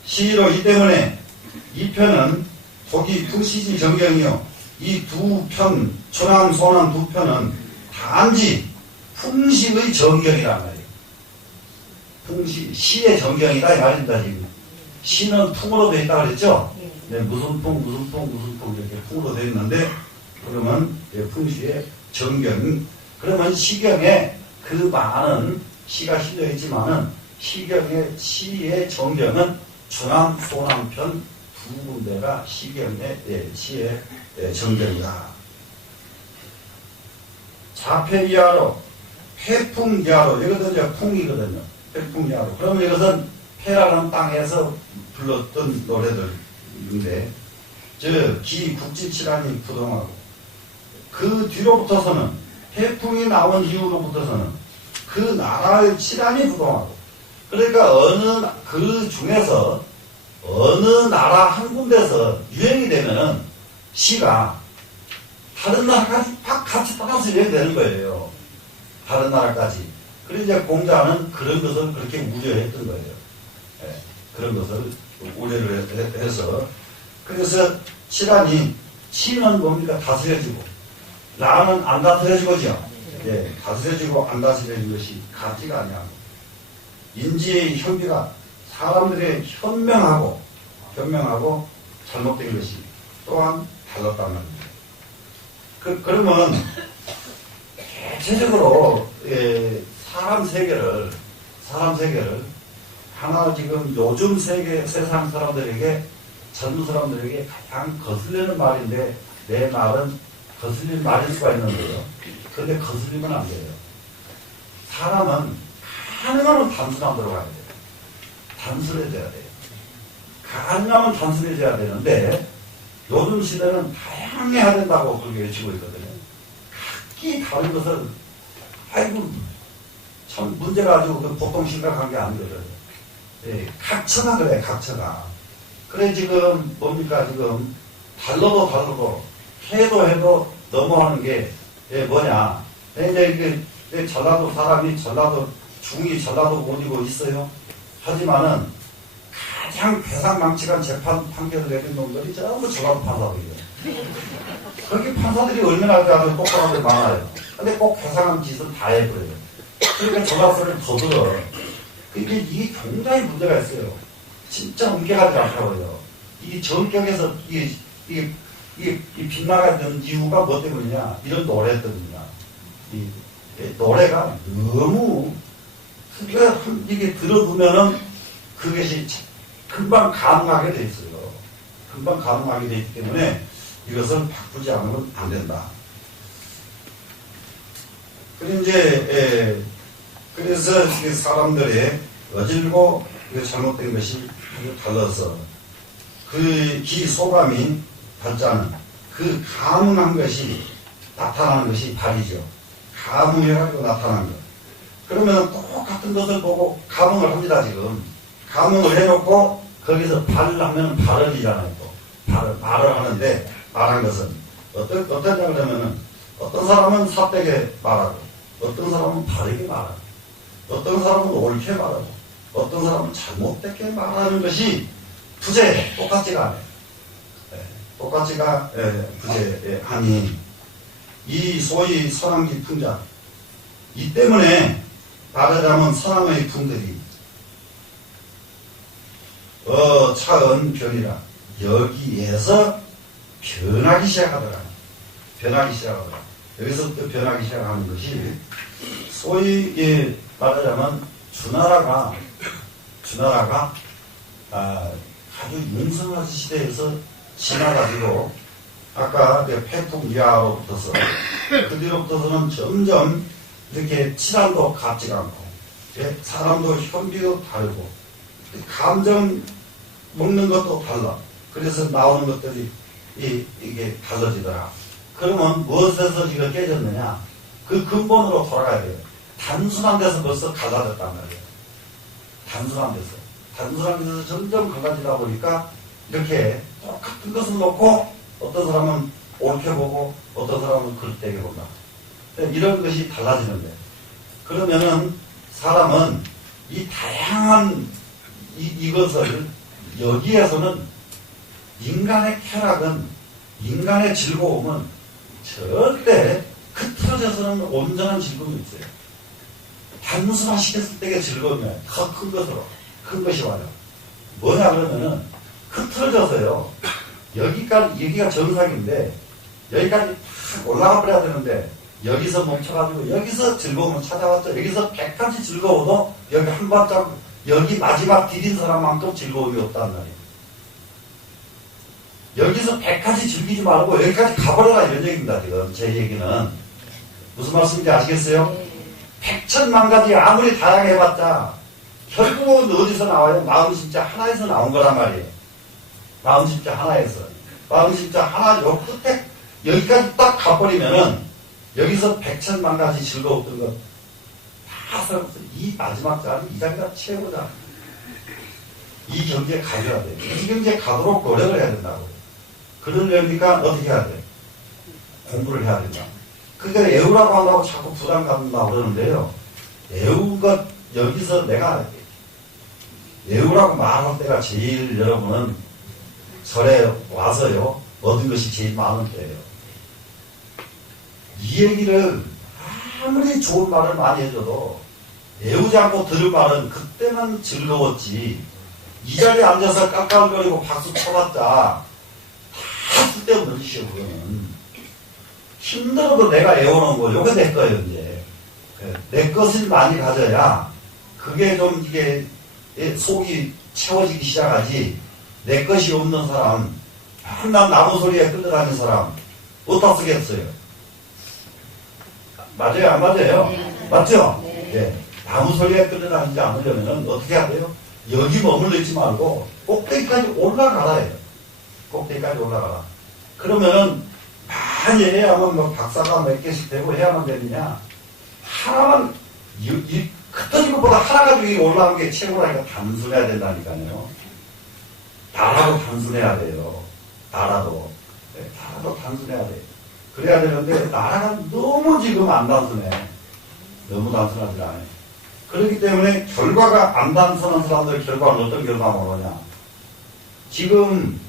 시로 이 때문에 이 편은 거기 풍시지 정경이요. 이 두 편, 초남, 소남 두 편은 단지 풍시의 정경이란 말이에요. 시의 정경이다 이 말입니다. 지금 시는 풍으로 되어 있다고 그랬죠. 네, 무슨 풍 이렇게 풍으로 되어 있는데 그러면 풍시의 정경. 그러면 시경에 그 많은 시가 실려 있지만은 시의 정경은 초남, 소남편 두 군데가 시경의 시의 정경이다. 자폐이하로 폐풍이하로 이것도 이제 풍이거든요. 폐풍이하로. 그러면 이것은 폐라는 땅에서 불렀던 노래들인데 기 국지칠환이 부동하고 그 뒤로부터서는 폐풍이 나온 이후로부터서는 그 나라의 칠환이 부동하고 그러니까 그 중에서 어느 나라 한 군데서 유행이 되면은 시가 다른 나라까지 같이 따라서 유행이 되는 거예요. 다른 나라까지. 그래서 이제 공자는 그런 것을 그렇게 우려했던 거예요. 네, 그런 것을 우려를 해서 그래서 칠환이 시는 뭡니까? 다스려지고 나는 안 다스려지고죠. 예, 다스려지고 안 다스려진 것이 같지가 아니하고 인지의 현비가 사람들의 현명하고 잘못된 것이 또한 달랐단 말입니다. 그러면 대체적으로 사람 세계를 하나 지금 요즘 세상 사람들에게 젊은 사람들에게 가장 거슬리는 말인데 내 말은 거슬리는 말일 수가 있는데요. 그런데 거슬리면 안 돼요. 사람은 가능하면 단순함으로 가야 돼요. 단순해져야 돼요. 가능하면 단순해져야 되는데 요즘 시대는 다양해야 된다고 그렇게 외치고 있거든요. 각기 다른 것을 아이고 참 문제가 아주 보통 심각한 게 아니거든요. 각처가 그래. 각처가. 그래 지금 뭡니까 지금 달러도 해도 넘어가는 게 뭐냐. 근데 이게 전라도 사람이 중이 전라도 못 이고 있어요. 하지만은 가장 배상망측한 재판 판결을 내린 놈들이 전부 전라도 판사들이에요. 거기 판사들이 얼마나 아주 똑똑한 데 많아요. 근데 꼭 배상한 짓은 다 해버려요. 그러니까 전라도를 더 들어. 이게 굉장히 문제가 있어요. 진짜 엄격하지 않다고요. 이 전격에서 이 빗나가 있는 이유가 뭐 때문이냐? 이런 노래 때문이냐? 이 노래가 너무 이게 들어보면은 그것이 금방 가능하게 돼 있어요. 금방 가능하게 돼 있기 때문에 이것을 바꾸지 않으면 안 된다. 그래서 사람들의 어질고 잘못된 것이 달라서 그 기소감이 받자는 그 감흥한 것이 나타나는 것이 발이죠. 감흥해가지고 나타나는 것. 그러면 똑같은 것을 보고 감흥을 합니다, 지금. 감흥을 해놓고 거기서 발을 하면 발언이잖아요, 또. 말을 하는데, 말한 것은. 어떠냐 그러면은, 어떤 사람은 삿되게 말하고, 어떤 사람은 바르게 말하고, 어떤 사람은 옳게 말하고, 어떤 사람은 잘못되게 말하는 것이 부재, 똑같지가 않아요. 똑같지가 부재 아니 이 소위 선왕기 풍자 이 때문에 말하자면 선왕의 풍들이 차은 변이라 여기에서 변하기 시작하더라. 여기서부터 변하기 시작하는 것이 소위 말하자면 주나라가 아주 융성한 시대에서 지나가지고 아까 패풍 이하로부터서 그 뒤로부터서는 점점 이렇게 치안도 같지가 않고 사람도 현비도 다르고 감정 먹는 것도 달라. 그래서 나오는 것들이 이게 달라지더라. 그러면 무엇에서 지금 깨졌느냐? 그 근본으로 돌아가야 돼요. 단순한 데서 벌써 갈라졌단 말이에요. 단순한 데서 점점 갈라지다 보니까 이렇게 똑같은 것을 놓고 어떤 사람은 옳게 보고 어떤 사람은 그릇되게 본다. 이런 것이 달라지는데 그러면은 사람은 이 다양한 이것을 여기에서는 인간의 쾌락은 인간의 즐거움은 절대 흐트러져서는 온전한 즐거움이 있어요. 단순화시켰을 때의 즐거움이에요. 더 큰 것으로 큰 것이 와요. 뭐냐 그러면은 흐트러져서요. 여기가 정상인데 여기까지 탁 올라가 버려야 되는데 여기서 멈춰가지고 여기서 즐거움을 찾아왔죠. 여기서 100가지 즐거워도 여기 한 발짝 여기 마지막 디딘 사람만큼 즐거움이 없단 말이에요. 여기서 100가지 즐기지 말고 여기까지 가버려라 이런 얘기입니다. 지금 제 얘기는 무슨 말씀인지 아시겠어요? 100천만 가지 아무리 다양하게 해봤자 결국은 어디서 나와요? 마음심자 하나에서 나온 거란 말이에요. 마음심자 하나에서. 마음심자 하나 요 끝에 여기까지 딱 가버리면은 여기서 100천만 가지 즐거웠던 것 다 써서 이 마지막 자리 이 자리가 최고다. 이 경지에 가져야 돼. 이 경지에 가도록 노력을 해야 된다고. 그러려니까 어떻게 해야 돼? 공부를 해야 된다. 그러니까 애우라고 한다고 자꾸 부담 갖는다고 그러는데요. 애우가 여기서 내가 애우라고 말할 때가 제일 여러분은 절에 와서요. 얻은 것이 제일 많을 때예요. 이 얘기를 아무리 좋은 말을 많이 해줘도 애우지 않고 들을 말은 그때만 즐거웠지. 이 자리에 앉아서 깔깔거리고 박수 쳐봤자 다 쓸데없는 짓이에요. 그거는. 힘들어도 내가 애워놓은 거 요게 내 거예요. 이제 내 것을 많이 가져야 그게 좀 이게 속이 채워지기 시작하지. 내 것이 없는 사람 맨날 나무 소리에 끌려다니는 사람 어디다 쓰겠어요? 맞아요? 안 맞아요? 네. 맞죠? 네. 네. 나무 소리에 끌려다니지 않으려면 어떻게 해야 돼요? 여기 머물러 있지 말고 꼭대기까지 올라가라 해요. 꼭대기까지 올라가라. 그러면은 많이 해야만 뭐 박사가 몇 개씩 되고 해야만 되느냐? 하나만 흩어진 것보다 하나 가지고 올라간 게 최고라니까 단순해야 된다니까요. 나라도 단순해야 돼요. 나라도. 다 단순해야 돼. 그래야 되는데 나라가 너무 지금 안 단순해. 너무 단순하지 않아요. 그렇기 때문에 결과가 안 단순한 사람들 결과는 어떤 결과가 오느냐. 지금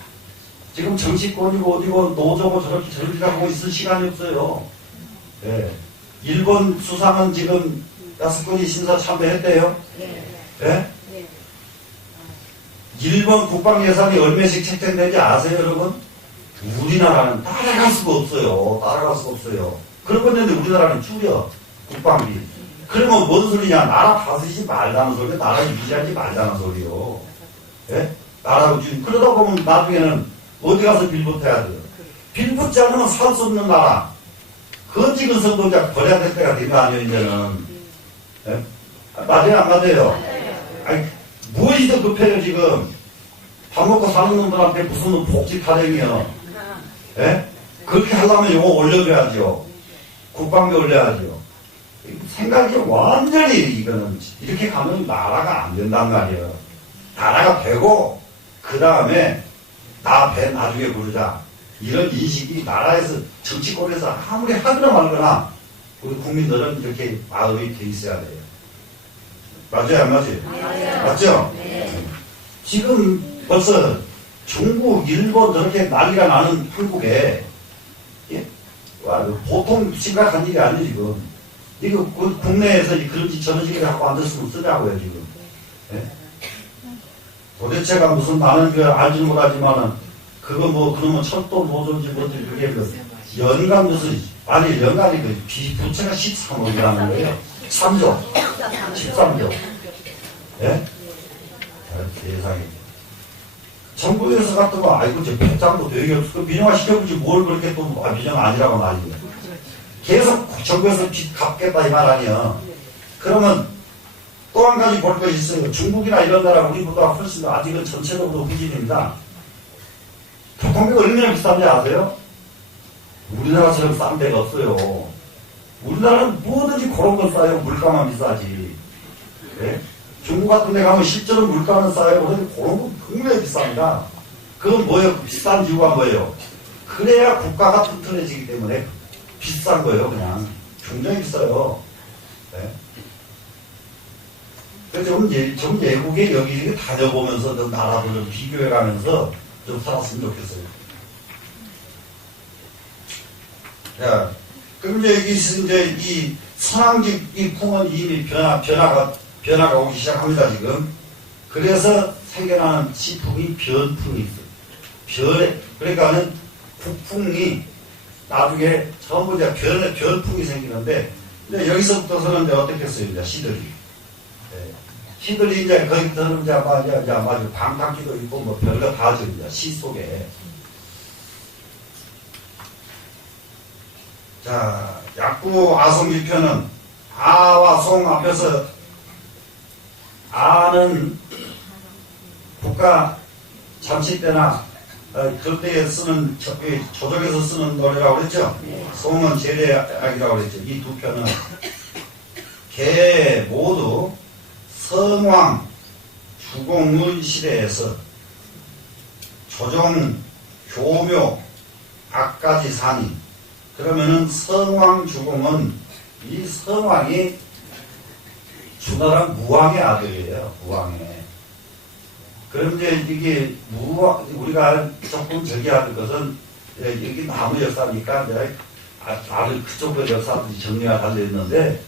정치권이고 어디고 노조고 저렇게 하고 있을 시간이 없어요. 예. 일본 수상은 지금 야스쿠니 심사 참배했대요. 예? 일본 국방 예산이 얼마씩 책정되는지 아세요, 여러분? 우리나라는 따라갈 수가 없어요. 따라갈 수가 없어요. 그런 건 있는데 우리나라는 줄여. 국방비. 그러면 뭔 소리냐? 나라 다스리지 말자는 소리야. 나라 유지하지 말자는 소리요. 예? 나라 유지. 그러다 보면 나중에는 어디 가서 빌붙어야 돼요. 빌붙지 않으면 살 수 없는 나라. 거지근 선동자 버려야 될 때가 된 거 아니에요, 이제는. 예? 맞아요, 안 맞아요? 아니, 무엇이 더 급해요, 지금? 밥 먹고 사는 놈들한테 무슨 복지 타령이요. 예? 그렇게 하려면 요거 올려줘야죠. 국방비 올려야죠. 생각이 완전히 이거는 이렇게 가면 나라가 안 된단 말이에요. 나라가 되고 그 다음에 나 배 나중에 부르자. 이런 인식이 나라에서 정치권에서 아무리 하거나 말거나 우리 국민들은 이렇게 마음이 돼 있어야 돼요. 맞아요, 안 맞아요? 맞죠? 네. 지금 벌써 중국, 일본 저렇게 난리가 나는 한국에 예? 보통 심각한 일이 아니에요, 지금. 이거 국내에서 그런 짓 저런 짓을 하고 앉았으면 쓰자고요, 지금. 예? 도대체가 무슨 나는 알지는 못하지만은 그거 그러면 철도 노조인지 뭐지 그게 연간 무슨 아니 연간이 부채가 13억이라는 거예요. 3조. 13조. 예? 세상에. 정부에서 같은 거, 아이고, 저 배짱도 되게 없어. 민영화 시켜보지 뭘 그렇게 또, 민영 아니라고 말이에요. 계속 정부에서 빚 갚겠다 이 말 아니야. 그러면 또 한 가지 볼 것이 있어요. 중국이나 이런 나라 우리보다 훨씬 더 아직은 전체적으로 후진입니다. 교통비가 얼마나 비싼지 아세요? 우리나라처럼 싼 데가 없어요. 우리나라는 뭐든지 그런 건 싸요. 물가만 비싸지. 네? 중국 같은 데 가면 실제로 물가는 싸요. 그런데 그런 건 굉장히 비쌉니다. 그건 뭐예요? 비싼 이유가 뭐예요? 그래야 국가가 튼튼해지기 때문에 비싼 거예요, 그냥. 굉장히 비싸요. 네? 좀 외국에 여기 다녀보면서 그 나라들을 비교해가면서 좀 살았으면 좋겠어요. 자, 그럼 이제 이 선왕직 이 풍은 이미 변화가 오기 시작합니다, 지금. 그래서 생겨나는 시풍이 변풍이 있어요. 그러니까는 국풍이 나중에 전부 이제 변풍이 생기는데, 이제 여기서부터서는 이제 어떻게 했어요, 이제 시들이. 네. 시들이 이제 거기서는 이제 아주 방탕기도 있고 뭐 별거 다 하죠, 이제 시 속에. 자, 약구 아송지표는 아와 송 앞에서 아는 국가 잔치 때나 그때에 쓰는 조정에서 쓰는 노래라고 그랬죠. 송은 제례악이라고 그랬죠. 이 두 편은 개 모두 성왕 주공의 시대에서 조정 교묘 악까지 사니 그러면은 성왕 주공은 이 성왕이 주나라 무왕의 아들이에요. 무왕의. 그럼 이제 이게 우리가 조금 저기 하는 것은 여기 나무 역사니까 이제 다른 그쪽의 역사들이 정리가 달려 있는데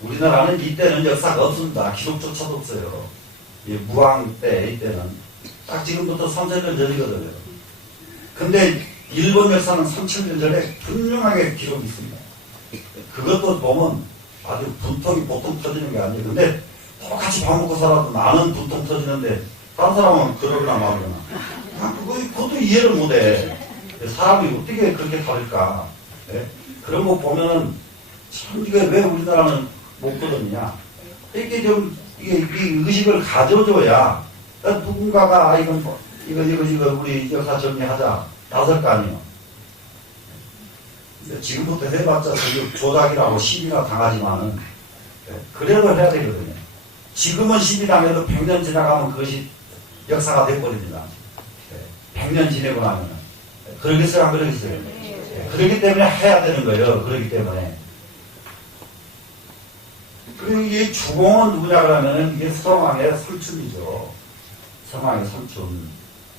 우리나라는 이때는 역사가 없습니다. 기록조차도 없어요. 이 무왕 때 이때는 딱 지금부터 3,000년 전이거든요. 근데 일본 역사는 3,000년 전에 분명하게 기록이 있습니다. 그것도 보면 아주 분통이 보통 터지는 게 아니에요. 근데 똑같이 밥 먹고 살아도 나는 분통 터지는데 다른 사람은 그러거나 말거나. 그것도 이해를 못해. 사람이 어떻게 그렇게 다를까. 네? 그런 거 보면은 참 이게 왜 우리나라는 못 거듭냐. 이게 좀 이게 의식을 가져줘야 누군가가 이거 우리 역사 정리하자 나설 거 아니에요. 지금부터 해봤자 조작이라고 시비가 당하지만은 그래도 해야 되거든요. 지금은 시비 당해도 100년 지나가면 그것이 역사가 돼버립니다. 100년 지내고 나면은 그러겠어요, 안 그러겠어요? 네. 그렇기 때문에 해야 되는 거예요. 그렇기 때문에. 그리고 이게 주공은 누구냐 그러면은 이게 성왕의 삼촌이죠. 성왕의 삼촌.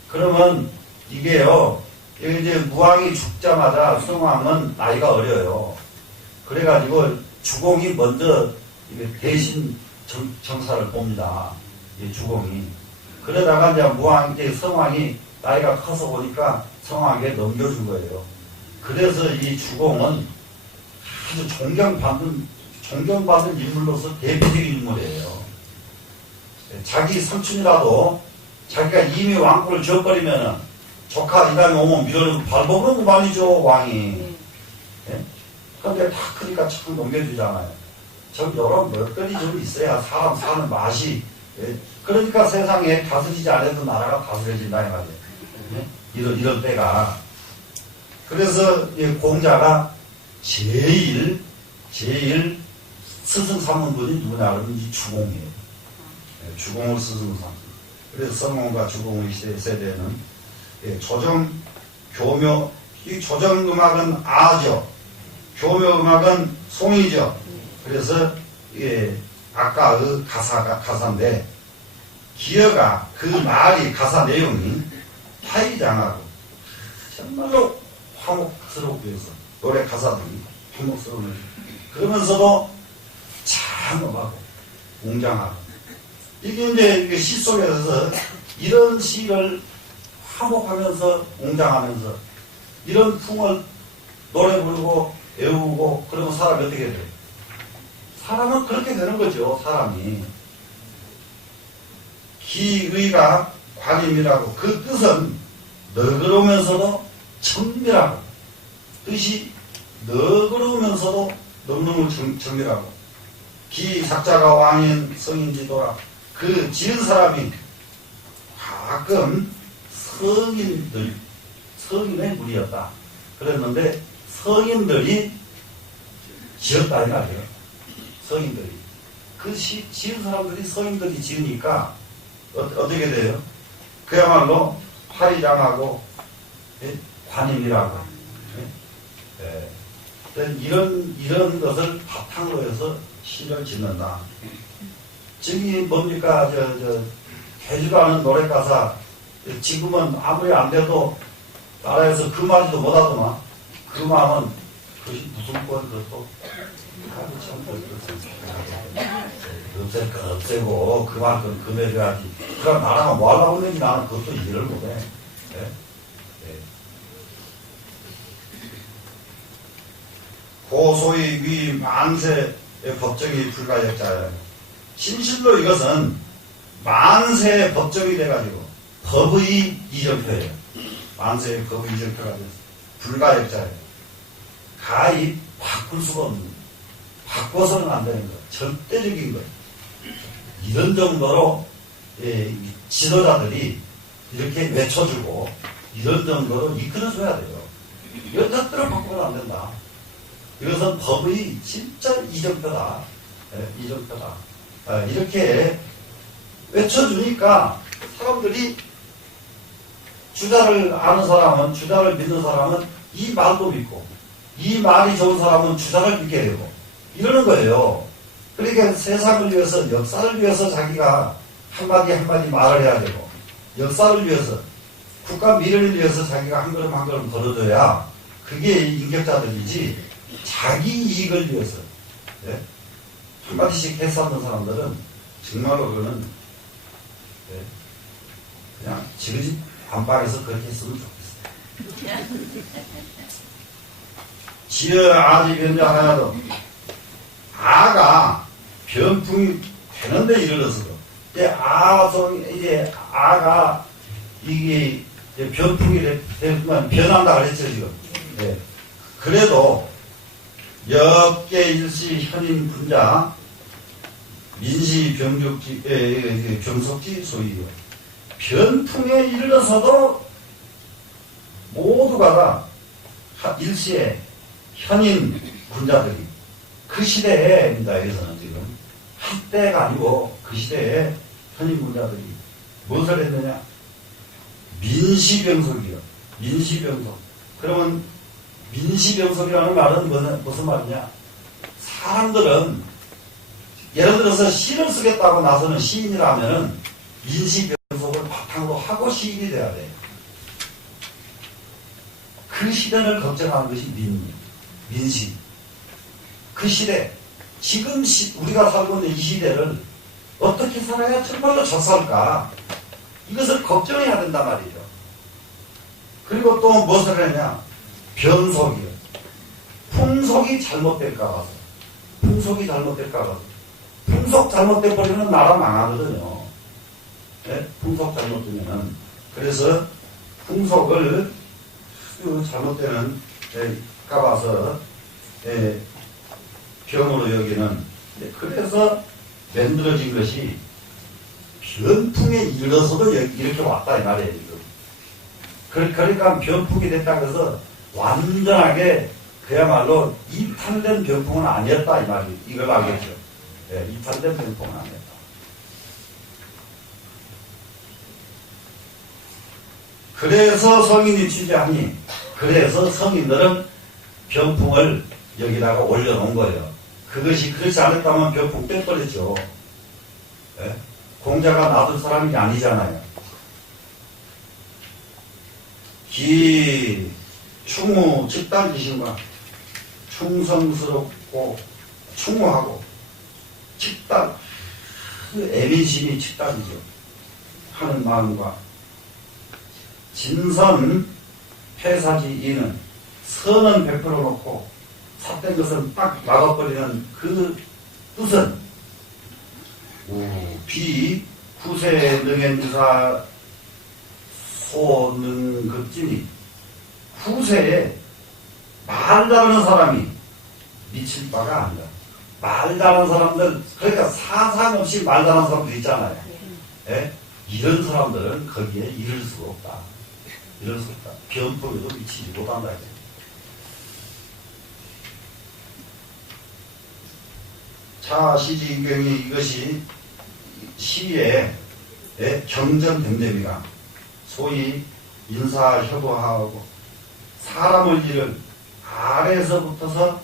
그러면 이게요, 이제 무왕이 죽자마자 성왕은 나이가 어려요. 그래가지고 주공이 먼저 대신 정사를 봅니다. 이 주공이. 그러다가 이제 무왕, 이제 성왕이 나이가 커서 보니까 성왕에게 넘겨준 거예요. 그래서 이 주공은 아주 존경받는 인물로서 대표적인 인물이에요. 자기 삼촌이라도 자기가 이미 왕권을 쥐어버리면은 조카 이 다음에 오면 밀어내고 발버그는 그만이죠, 왕이. 예? 근데 다 크니까 참 넘겨주잖아요. 저 여러 것들이 좀 있어야 사람 사는 맛이. 예? 그러니까 세상에 다스리지 않아도 나라가 다스려진다 이 말이에요. 예? 이럴 때가. 그래서 공자가 제일 스승 삼은 분이 누구냐 그러면 이 주공이에요. 예, 주공을 스승 삼은. 그래서 성공과 주공의 세대는 조정, 교묘, 이 조정음악은 아죠. 교묘음악은 송이죠. 그래서 아까 그 가사인데 기어가 그 말이 가사 내용이 화이장하고 정말로 화목스럽게 해서 노래 가사들이 화목스러운 그러면서도 장엄하고 웅장하고 이게 이제 시 속에서 이런 시를 화목하면서 웅장하면서 이런 풍을 노래 부르고 외우고 그러면 사람이 어떻게 돼요? 사람은 그렇게 되는 거죠. 사람이 기의가 관임이라고 그 뜻은 너그러우면서도 정밀하고 뜻이 너그러우면서도 너무너무 정밀하고 기 작자가 왕인 성인지도라 그 지은 사람이 가끔 성인의 무리였다. 그랬는데 성인들이 지었다 이 말이에요. 성인들이. 그 지은 사람들이 성인들이 지으니까 어떻게 돼요? 그야말로 화이장하고 관임이라고. 이런 것을 바탕으로 해서 시를 짓는다. 저기 뭡니까 되지도 않은 노래 가사 지금은 아무리 안 돼도 나라에서 그 말도 못하더만 그 마음은 그것이 무슨 꼴 그것도 없애고 그 만큼 금해줘야지. 그럼 나라가 뭐 하려고 하는지 나는 그것도 이해를 못해. 네? 네. 고소의 위 만세의 법정이 불가역자예요. 진실로 이것은 만세의 법정이 돼가지고 법의 이정표예요. 만세의 법의 이정표가 돼서 불가역자예요. 가히 바꿀 수가 없는 거예요. 바꿔서는 안 되는 거예요. 절대적인 거예요. 이런 정도로 지도자들이 이렇게 외쳐주고 이런 정도로 이끌어줘야 돼요. 이런 것들을 바꾸면 안 된다. 이것은 법의 진짜 이정표다. 이정표다. 이렇게 외쳐주니까 사람들이 주자를 아는 사람은 주자를 믿는 사람은 이 말도 믿고 이 말이 좋은 사람은 주자를 믿게 되고 이러는 거예요. 그러니까 세상을 위해서 역사를 위해서 자기가 한마디 한마디 말을 해야 되고 역사를 위해서 국가 미래를 위해서 자기가 한 걸음 한 걸음 걸어줘야 그게 인격자들이지 자기 이익을 위해서 한마디씩 해싸는 사람들은 정말로 그거는 그냥 지그 집 안방에서 그렇게 했으면 좋겠어요. 지어 아지 변장하여도 아가 변풍이 되는데 이르러서도 이제 아가 이게 변풍이 되면 변한다 그랬죠 지금. 네. 그래도 역계 일시 현인 분자 민시 병속지 소이요. 변풍에 이르러서도 모두가 다 일시에 현인 군자들이 그 시대에입니다. 여기서는 지금 한때가 아니고 그 시대에 현인 군자들이 무엇을 했느냐? 민시병속이요. 민시병속. 그러면 민시병속이라는 말은 무슨 말이냐? 사람들은 예를 들어서 시를 쓰겠다고 나서는 시인이라면은 민시병속을 바탕으로 하고 시인이 돼야 돼. 그 시대를 걱정하는 것이 민시. 그 시대, 지금 우리가 살고 있는 이 시대를 어떻게 살아야 정말로 잘 살까? 이것을 걱정해야 된단 말이죠. 그리고 또 무엇을 하냐? 변속이요. 풍속이 잘못될까 봐서. 풍속이 잘못될까 봐서. 풍속 잘못돼 버리면 나라 망하거든요. 네? 풍속 잘못되면은. 그래서 풍속을 잘못되는 까봐서 병으로 여기는. 그래서 만들어진 것이 변풍에 이르러서도 이렇게 왔다 이 말이에요. 지금. 그러니까 변풍이 됐다고 해서 완전하게 그야말로 이탈된 변풍은 아니었다 이 말이에요. 이걸 알겠죠. 이탈된 변풍은 아니었다. 그래서 성인이 취재하니, 그래서 성인들은 변풍을 여기다가 올려놓은 거예요. 그것이 그렇지 않았다면 변풍 떼버렸죠. 공자가 놔둘 사람이 아니잖아요. 기 충무 측단지신과 충성스럽고 충무하고 측단, 그 애민심이 측단이죠. 하는 마음과 진선 폐사지이는 선은 100% 놓고 삿된 것은 딱 막아버리는 그 뜻은 비 후세 능행사 소능급진이 후세에 말 잘하는 사람이 미칠 바가 아니다. 말 잘하는 사람들, 그러니까 사상 없이 말 잘하는 사람들 있잖아요. 이런 사람들은 거기에 이를 수가 없다. 이럴 수 없다. 변폭에도 미치지 못한다. 자, 시지인경이 이것이 시의 경전됨됨이가 소위 인사협의하고 사람을 일을 아래에서부터서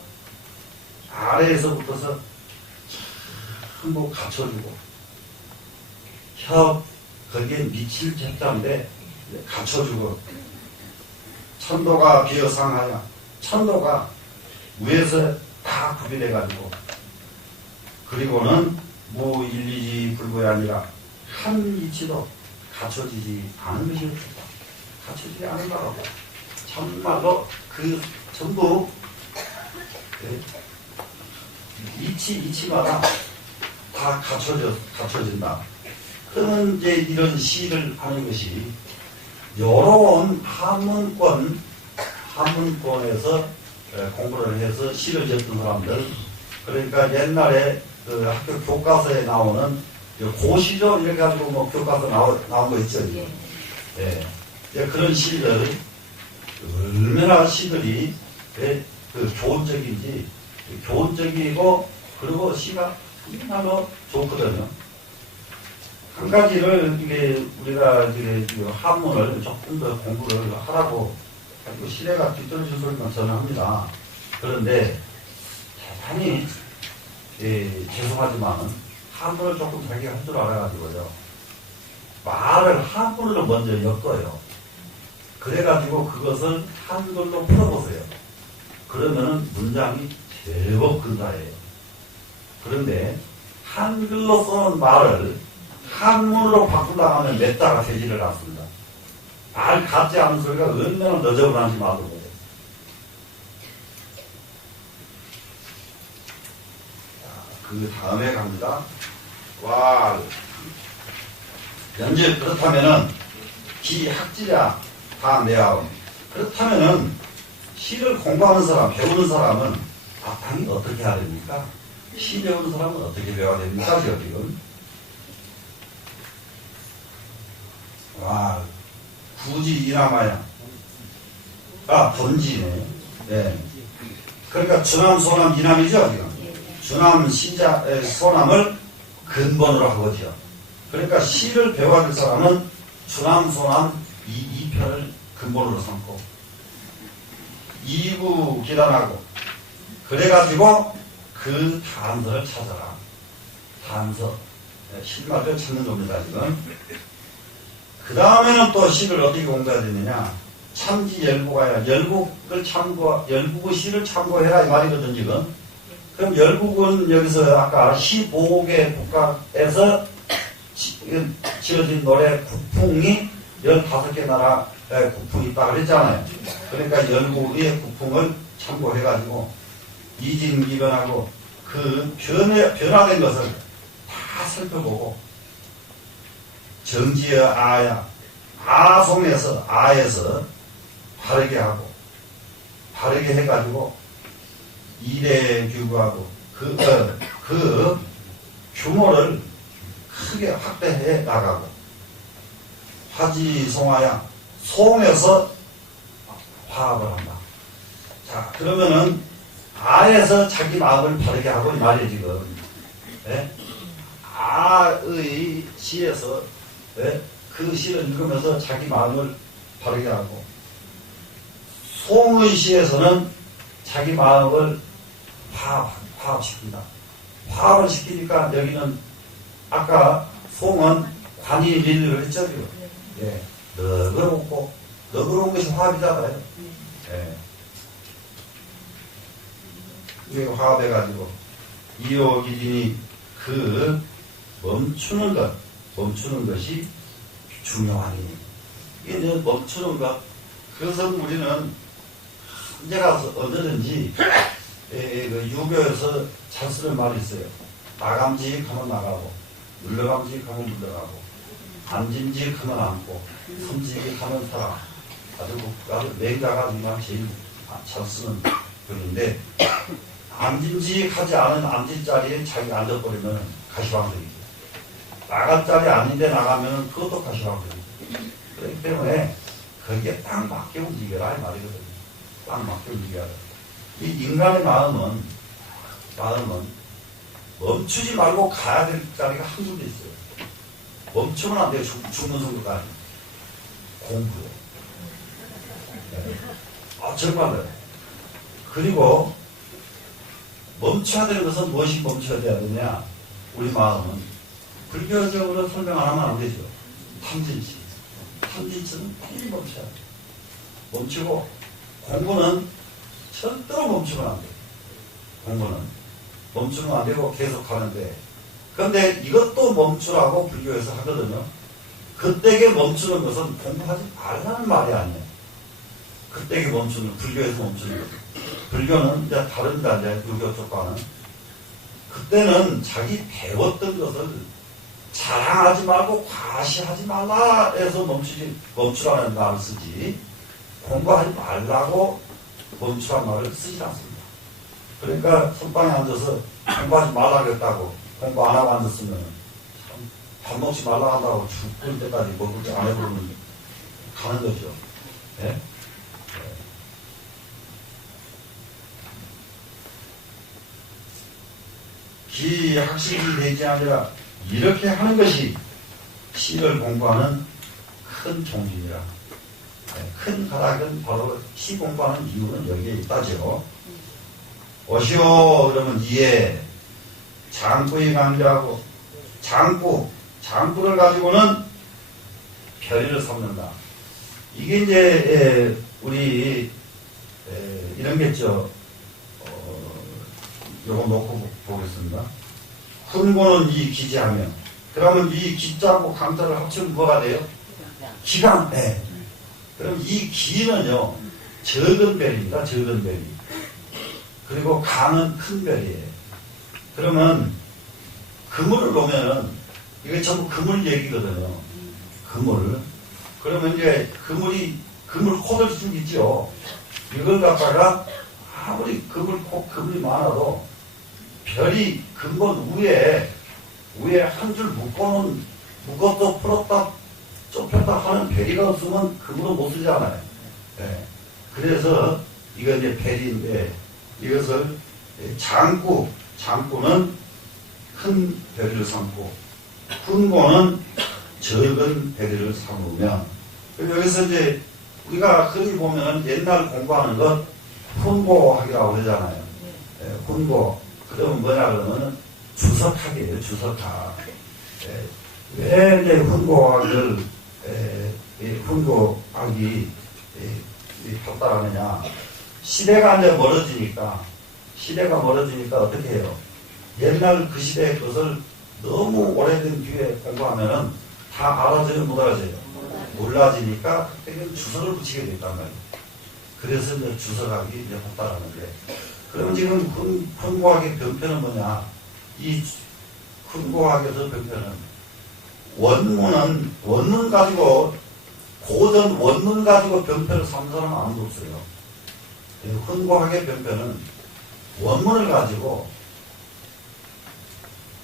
전부 갖춰주고 거기에 미칠 책자인데 갖춰주고 천도가 비어상하여 천도가 위에서 다 구비돼가지고 그리고는 무일리지 불구가 아니라 한 이치도 갖춰지지 않은 것이 없다. 갖춰지지 않은 거라고. 정말로 그 전부 이치마다 다 갖춰진다. 그러면 이제 이런 시를 하는 것이 여러 한문권에서 공부를 해서 시를 적던 사람들, 그러니까 옛날에 그 학교 교과서에 나오는 고시죠? 이렇게 가지고 뭐 교과서 나온 거 있죠? 그런 시들, 얼마나 시들이 그 교훈적이고, 그리고 시가 정말로 좋거든요. 한 가지를 우리가 한문을 조금 더 공부를 하라고 시대가 뒤떨어진 소리만 저는 합니다. 그런데 대단히 죄송하지만 한문을 조금 자기가 할 줄 알아가지고요. 말을 한문으로 먼저 엮어요. 그래가지고 그것을 한글로 풀어보세요. 그러면은 문장이 제법 근사해요. 그런데 한글로 쓰는 말을 한문으로 바꾼다 하면 몇 자가 되지를 않습니다. 말 같지 않은 소리가 얼마나 너저분한지 말도 못해요. 그 다음에 갑니다. 와, 연재 그렇다면은 기학지자 다 내하오. 그렇다면은 시를 공부하는 사람, 배우는 사람은 바탕이 어떻게 해야 됩니까? 시 배우는 사람은 어떻게 배워야 됩니까? 지금. 와, 굳이 이남아야. 번지네. 네. 그러니까 주남, 소남, 이남이죠, 지금. 주남, 신자, 소남을 근본으로 하거든요. 그러니까 시를 배워야 될 사람은 주남, 소남, 이 편을 근본으로 삼고, 이구 기단하고 그래가지고 그 단서를 찾아라. 단서. 실마리를 찾는 겁니다, 지금. 그 다음에는 또 시를 어떻게 공부해야 되느냐. 참지 열국아야. 열국의 시를 참고해라 이 말이거든, 지금. 그럼 열국은 여기서 아까 시보국의 국가에서 지어진 노래 국풍이 15개 나라 국풍이 있다 그랬잖아요. 그러니까 열국의 국풍을 참고해가지고 이진기변하고 그 변화된 것을 다 살펴보고 정지의 아야 아에서 바르게 하고 바르게 해가지고 일에 규구하고 그 규모를 크게 확대해 나가고 화지송하야 송에서 화합을 한다. 자 그러면은 아에서 자기 마음을 바르게 하고 이 말이에요 지금. 네? 아의 시에서 네? 그 시를 읽으면서 자기 마음을 바르게 하고 송의 시에서는 자기 마음을 화합시킨다. 화합을 시키니까 여기는 아까 송은 관이밀을 했죠 지금. 예. 너그러운 것이 화합이잖아요. 예. 이게 화합해가지고 이호기진이 그 멈추는 것이 중요하니 이게 이제 멈추는 것. 그래서 우리는 언제가 언제든지 그 유교에서 잘 쓰는 말이 있어요. 나감직하면 나가고 물러감직하면 물러가고 앉음직하면 앉고 섬직하면 살아. 아주 맹자가 정말 제일 잘 쓰는 글인데 앉음직하지 않은 앉은 자리에 자기 앉아버리면 가시방석이죠. 나갈 자리 아닌데 나가면 그것도 가시방석이죠. 그렇기 때문에 거기에 딱 맞게 움직여라 이 말이거든요. 딱 맞게 움직여야 돼. 이 인간의 마음은 멈추지 말고 가야 될 자리가 한 군데 있어요. 멈추면 안 돼요. 죽는 순간가 아니에요. 공부요. 네. 정말요. 그리고 멈춰야 되는 것은 무엇이 멈춰야 되느냐. 우리 마음은 불교적으로 설명 안 하면 안 되죠. 탐진치. 탐진치는 빨리 멈춰야 돼요. 멈추고 공부는 절대로 멈추면 안 돼요. 공부는 멈추면 안 되고 계속 하는데 그런데 이것도 멈추라고 불교에서 하거든요. 그때게 멈추는 것은 공부하지 말라는 말이 아니에요. 그때게 멈추는, 불교에서 멈추는 것. 불교는 이제 다릅니다. 이제 불교 쪽과는. 그때는 자기 배웠던 것을 자랑하지 말고 과시하지 말라 해서 멈추라는 말을 쓰지, 공부하지 말라고 멈추라는 말을 쓰지 않습니다. 그러니까 선방에 앉아서 공부하지 말라 그랬다고 공부 안 하고 앉았으면 참 밥 먹지 말라 한다고 죽을 때까지 먹을 때 안 해보면 가는 거죠. 네? 기학식이 되지 아니라 이렇게 하는 것이 시를 공부하는 큰 종지이라. 큰 가닥은 바로 시 공부하는 이유는 여기에 있다죠. 오시오 그러면 이에 장구의 강의라고, 장구를 가지고는 별의를 삼는다. 이게 이제 우리 이런 게 있죠. 요거 놓고 보겠습니다. 훈고는 이 기지하면, 그러면 이 기자하고 강자를 합치면 뭐가 돼요? 기강. 네. 그럼 이 기는요, 적은 별입니다. 적은 별이. 그리고 강은 큰 별이에요. 그러면 그물을 놓으면은 이게 전부 그물 얘기거든요. 그물. 그러면 이제 그물 코들 쭉 있죠. 이걸 갖다가 아무리 그물이 많아도 별이 근본 위에 한 줄 묶었다 풀었다 좁혔다 하는 별이가 없으면 그물은 못 쓰잖아요. 네. 그래서 이거 이제 별인데 이것을 장구는 큰 별을 삼고 훈고는 적은 별을 삼으면, 여기서 이제 우리가 흔히 보면 옛날 공부하는 것 훈고학이라고 그러잖아요. 훈고. 그러면 뭐냐 그러면 주석학이에요. 주석학. 왜 이제 훈고학을 훈고학이 발달하느냐. 시대가 이제 시대가 멀어지니까 어떻게 해요? 옛날 그 시대의 것을 너무 오래된 뒤에 공부하면은 다 알아져요, 못 알아져요? 몰라지니까 그때는 주석을 붙이게 됐단 말이에요. 그래서 이제 주석학이 이제 발달하는데, 그러면 지금 훈고학의 병편은 뭐냐? 이 훈고학에서 병편은 원문 가지고, 고전 원문 가지고 병편을 삼는 사람은 아무도 없어요. 훈고학의 병편은 원문을 가지고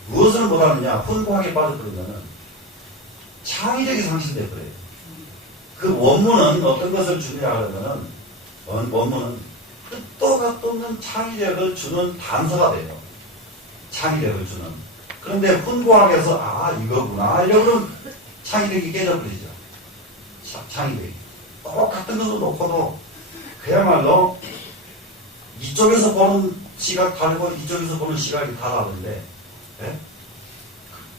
무엇을 못하느냐? 훈고학에 빠져버리면은 창의력이 상실돼버려요. 그 원문은 어떤 것을 주느냐 하면은, 원문은 끝도 갓도 없는 창의력을 주는 단서가 돼요. 창의력을 주는. 그런데 훈고학에서 이거구나 이러면 창의력이 깨져버리죠. 창의력이. 똑같은 것을 놓고도 그야말로 이쪽에서 보는 시각 다르고 이쪽에서 보는 시각이 다 다른데,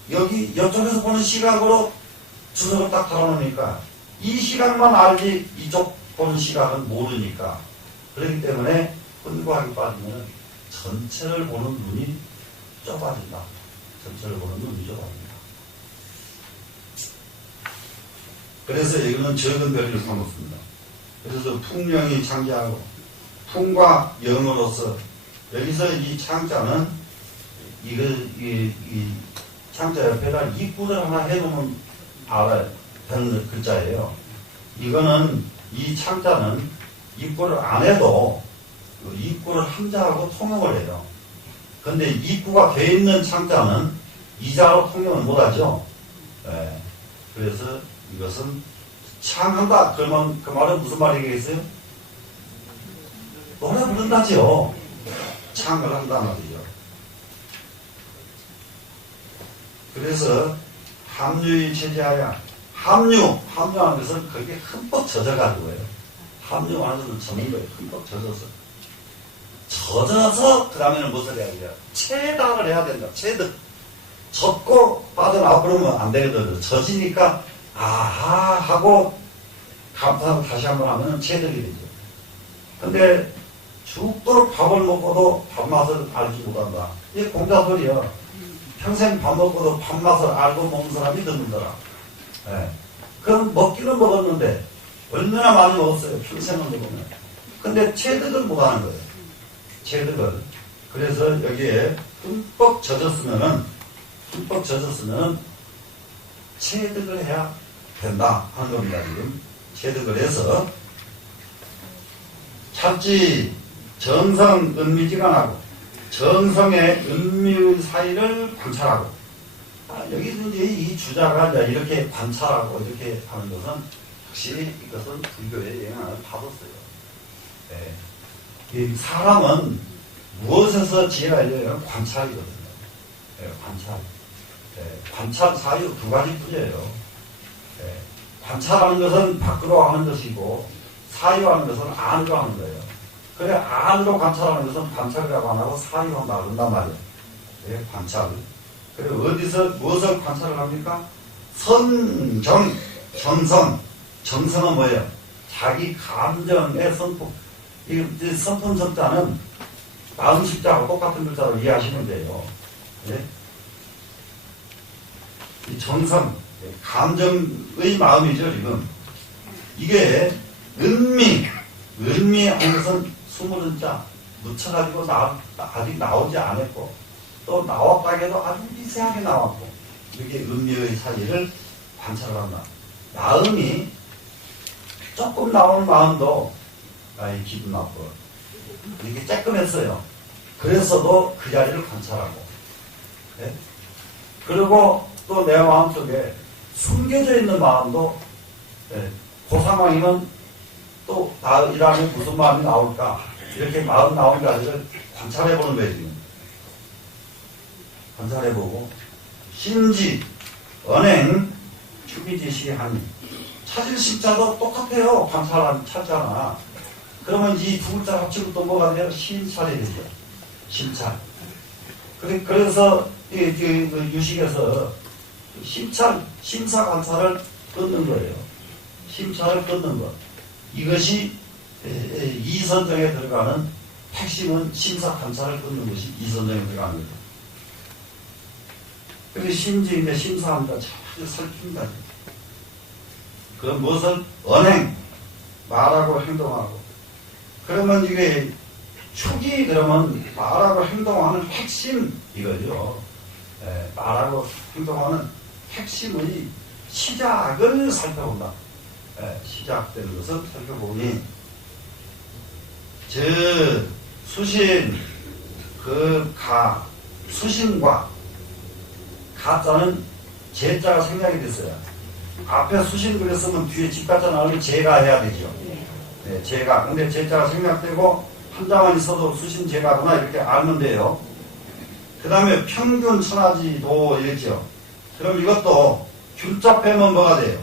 이쪽에서 보는 시각으로 주석을 딱 달아놓으니까 이 시각만 알지 이쪽 보는 시각은 모르니까, 그렇기 때문에 훈고학에 빠지면 전체를 보는 눈이 좁아진다. 전체를 보는 눈이 좁아진다. 그래서 여기는 적은 별을 삼았습니다. 그래서 풍령이 창자하고, 풍과 영으로서, 여기서 이 창자는 이 창자 옆에다 입구를 하나 해놓으면 알아야 되는 글자예요. 이거는, 이 창자는 입구를 안 해도 입구를 한자하고 통용을 해요. 근데 입구가 돼 있는 창자는 이자로 통용을 못하죠. 그래서 이것은 창한다. 그러면 그 말은 무슨 말이겠어요? 노래 부른다죠. 창을 한다 말이죠. 그래서 함유의 체제하야. 함유하는 것은 거기에 흠뻑 젖어가지고요. 함유하는 것은 젖는 거예요. 흠뻑 젖어서 그 다음에는 무엇을 해야 돼요? 체단을 해야 된다. 체득. 젖고 빠져나와 버리면 안 되거든요. 젖으니까 아하 하고 감탄하고 다시 한번 하면 체득이 되죠. 근데 죽도록 밥을 먹고도 밥맛을 알지 못한다. 이게 공자소리야. 평생 밥 먹고도 밥맛을 알고 먹는 사람이 드문더라. 그럼 먹기는 먹었는데 얼마나 많이 먹었어요. 평생을 먹으면. 근데 체득을 못하는 거예요. 체득을. 그래서 여기에 흠뻑 젖었으면은 체득을 해야 된다 하는 겁니다. 지금 체득을 해서 찾지 정성 은미지간하고, 정성의 은미의 사이를 관찰하고. 여기서 이제 이 주자가 이렇게 관찰하고 이렇게 하는 것은 확실히 이것은 불교의 영향을 받았어요. 이 사람은 무엇에서 지혜가 열려요? 관찰이거든요. 관찰. 관찰 사유 두 가지 뿐이에요. 관찰하는 것은 밖으로 하는 것이고, 사유하는 것은 안으로 하는 거예요. 그래, 안으로 관찰하는 것은 관찰이라고 안 하고 사유한다 그런단 말이에요. 관찰. 그래, 어디서 무엇을 관찰을 합니까? 정성. 정성은 뭐예요? 자기 감정의 선품. 이 선품 석자는 마음 십자하고 똑같은 글자로 이해하시면 돼요. 이 정성, 감정의 마음이죠, 지금. 이게 은미하는 것은 20자 묻혀가지고 아직 나오지 않았고, 또 나왔다 해도 아주 미세하게 나왔고, 이렇게 은미의 사이를 관찰을 한다. 마음이 조금 나오는 마음도 기분 나빠. 이게 쬐끔했어요. 그래서도 그 자리를 관찰하고. 그리고 또 내 마음속에 숨겨져 있는 마음도, 그 상황이면 또 이 다음에 무슨 마음이 나올까, 이렇게 마음 나오는 자리를 관찰해보는 거예요. 지금 관찰해보고, 심지 언행 주비지시하니, 찾을 심자도 똑같아요. 찾잖아. 그러면 이 두 글자 합치고 또 뭐가 돼요? 신찰이 되죠. 신찰. 그래서 그 유식에서 심사 관찰을 끊는 거예요. 심사를 끊는 것. 이것이 이선정에 들어가는 핵심은 심사 관찰을 끊는 것이 이선정에 들어가는 거죠. 그래서 심지인데 심사합니다. 잘 살핍니다. 그 무엇을 언행, 말하고 행동하고. 그러면 이게 축이 그러면 말하고 행동하는 핵심 이거죠. 말하고 행동하는 핵심의 시작을 살펴본다. 시작되는 것을 살펴보니 수신 수신과 가자는 제자가 생략이 됐어요. 앞에 수신 그랬으면 뒤에 집가자 나오면 제가 해야 되죠. 네, 제가. 근데 제자가 생략되고 한 자만 있어도 수신 제가구나 이렇게 알면 돼요. 그 다음에 평균 천하지도 이랬죠. 그럼 이것도 균자 빼면 뭐가 돼요?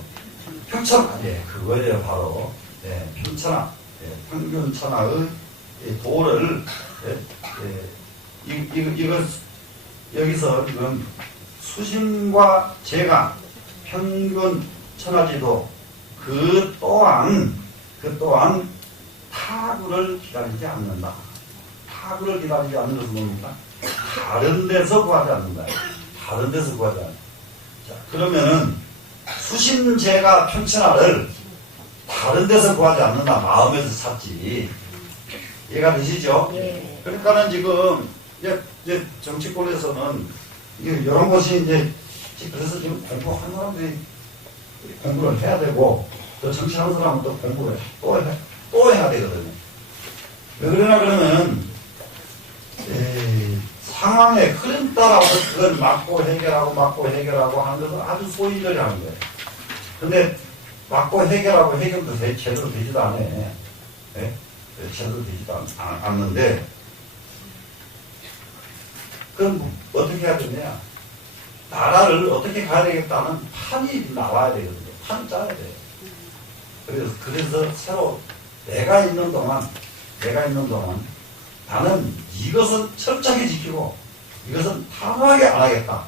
평천하. 예, 그거예요, 바로. 예, 평천하. 예, 평균 천하의 도를, 이거, 여기서 지금 수신과 제가, 평균 천하지도, 그 또한 타구를 기다리지 않는다. 타구를 기다리지 않는 것은 뭡니까? 다른 데서 구하지 않는다. 다른 데서 구하지 않는다. 자, 그러면은, 수신제가 평천하를 다른 데서 구하지 않는다. 마음에서 찾지. 이해가 되시죠? 네. 그러니까는 지금, 이제 정치권에서는, 이런 것이 그래서 지금 공부하는 사람들이 공부를 해야 되고, 또 정치하는 사람은 또 공부를 또 해야 되거든요. 왜 그러나 그러면, 상황의 흐름 따라서 그걸 막고 해결하고 하는 것은 아주 소인들이 하는 거예요. 근데 막고 해결하고 해결도 제대로 되지도 않아요. 네? 제대로 되지도 않는데 그럼 어떻게 해야 되냐? 나라를 어떻게 가야 되겠다는 판이 나와야 되거든요. 판 짜야 돼요. 그래서 새로 내가 있는 동안 나는 이것은 철저하게 지키고 이것은 단호하게 안 하겠다.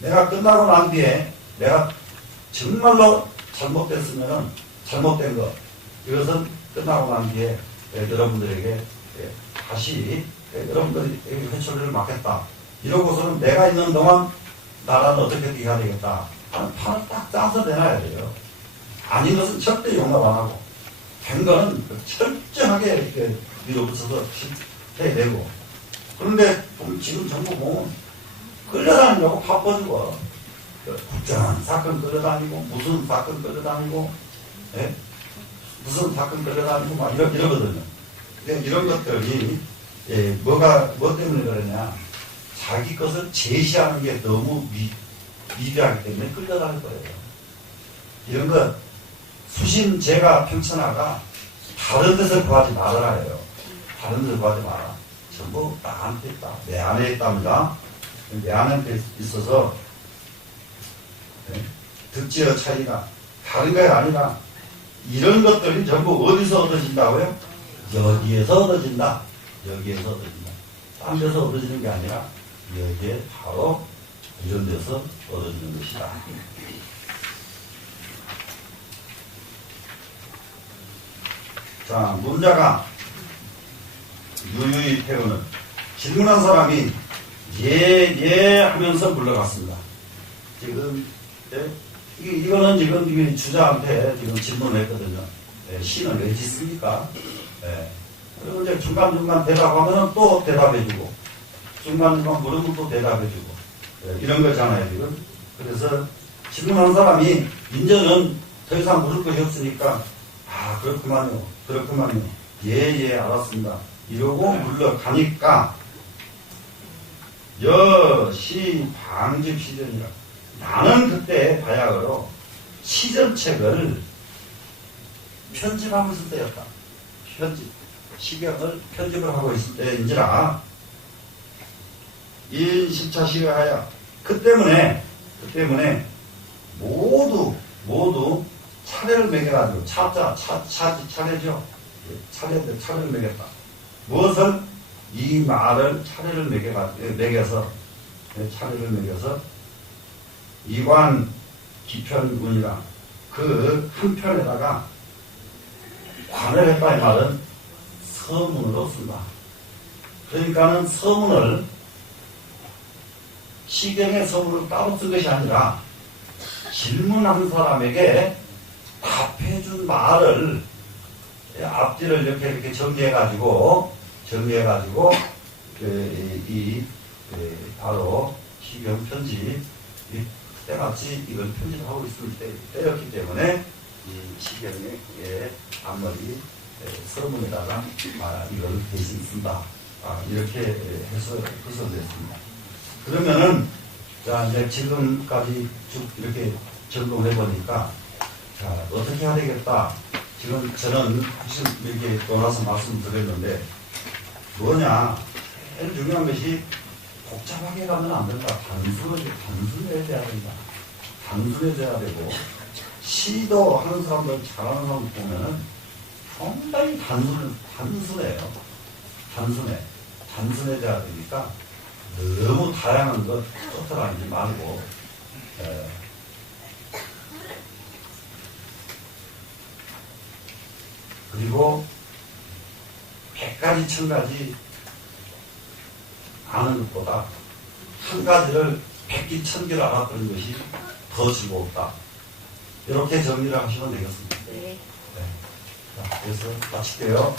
내가 끝나고 난 뒤에 내가 정말로 잘못됐으면 잘못된 것 이것은 끝나고 난 뒤에 여러분들에게 다시 여러분들이 회초리를 맞겠다. 이러고서는 내가 있는 동안 나라는 어떻게 해야 되겠다 하는 판을 딱 짜서 내놔야 돼요. 아닌 것은 절대 용납 안 하고 된 거는 철저하게 이렇게 밀어붙여서 해내고. 그런데 지금 정부 보면 끌려다니려고 바빠지고 국정한 사건 끌려다니고 무슨 사건 끌려다니고 무슨 사건 끌려다니고 막 이러거든요. 이런 것들이 뭐 때문에 그러냐, 자기 것을 제시하는 게 너무 미비하기 때문에 끌려다닐 거예요. 이런 것 수신제가 평천하가 다른 데서 구하지 말아라요. 다른 데서 구하지 마라. 전부 나한테 있다. 내 안에 있답니다. 내 안에 있어서 득지어 차이가 다른 게 아니라 이런 것들이 전부 어디서 얻어진다고요? 여기에서 얻어진다. 여기에서 얻어진다. 딴 데서 얻어지는 게 아니라 여기에 바로 이런 데서 얻어지는 것이다. 자, 문자가 유유히 태우는 질문한 사람이 예 하면서 물러갔습니다. 지금 이거는 지금 주자한테 지금 질문을 했거든요. 신을 왜 짓습니까? 그리고 이제 중간중간 대답하면 또 대답해주고, 중간중간 물으면 또 대답해주고, 이런 거잖아요, 지금. 그래서 질문한 사람이 이제는 더 이상 물을 것이 없으니까, 그렇구만요. 예, 알았습니다. 이러고 물러가니까, 여시 방집 시전이라. 나는 그때 바야흐로 시전책을 편집하고 있을 때였다. 시경을 편집을 하고 있을 때인지라 인십차시하여 그 때문에 모두 차례를 매겨가지고 차례죠. 차례를 매겼다. 무엇을? 이 말을 차례를 매겨서 이관 기편문이라 그 한편에다가 관을 했다 이 말은 서문으로 쓴다. 그러니까는 서문을 시경의 서문을 따로 쓴 것이 아니라 질문한 사람에게 답해준 말을 앞뒤를 이렇게 정리해가지고 바로 시경 편지 때같이 이걸 편집을 하고 있을 때였기 때문에 이 시경의 앞머리 서문에다가 이걸 대신 쓴다. 이렇게 해서 됐습니다. 그러면은 자 이제 지금까지 쭉 이렇게 점검해 보니까 자 어떻게 해야 되겠다. 지금 저는 이렇게 돌아서 말씀드렸는데 뭐냐 제일 중요한 것이 복잡하게 가면 안 된다. 단순해져야 된다. 단순해져야 되고 시도 하는 사람들 잘하는 사람 보면은 상당히 단순해요. 단순해져야 되니까 너무 다양한 것 쫓아다니지 말고 그리고 100가지 1000가지 아는 것보다 한 가지를 100기 1000기를 알았던 것이 더 즐거웠다. 이렇게 정리를 하시면 되겠습니다. 네. 자, 그래서 마칠게요.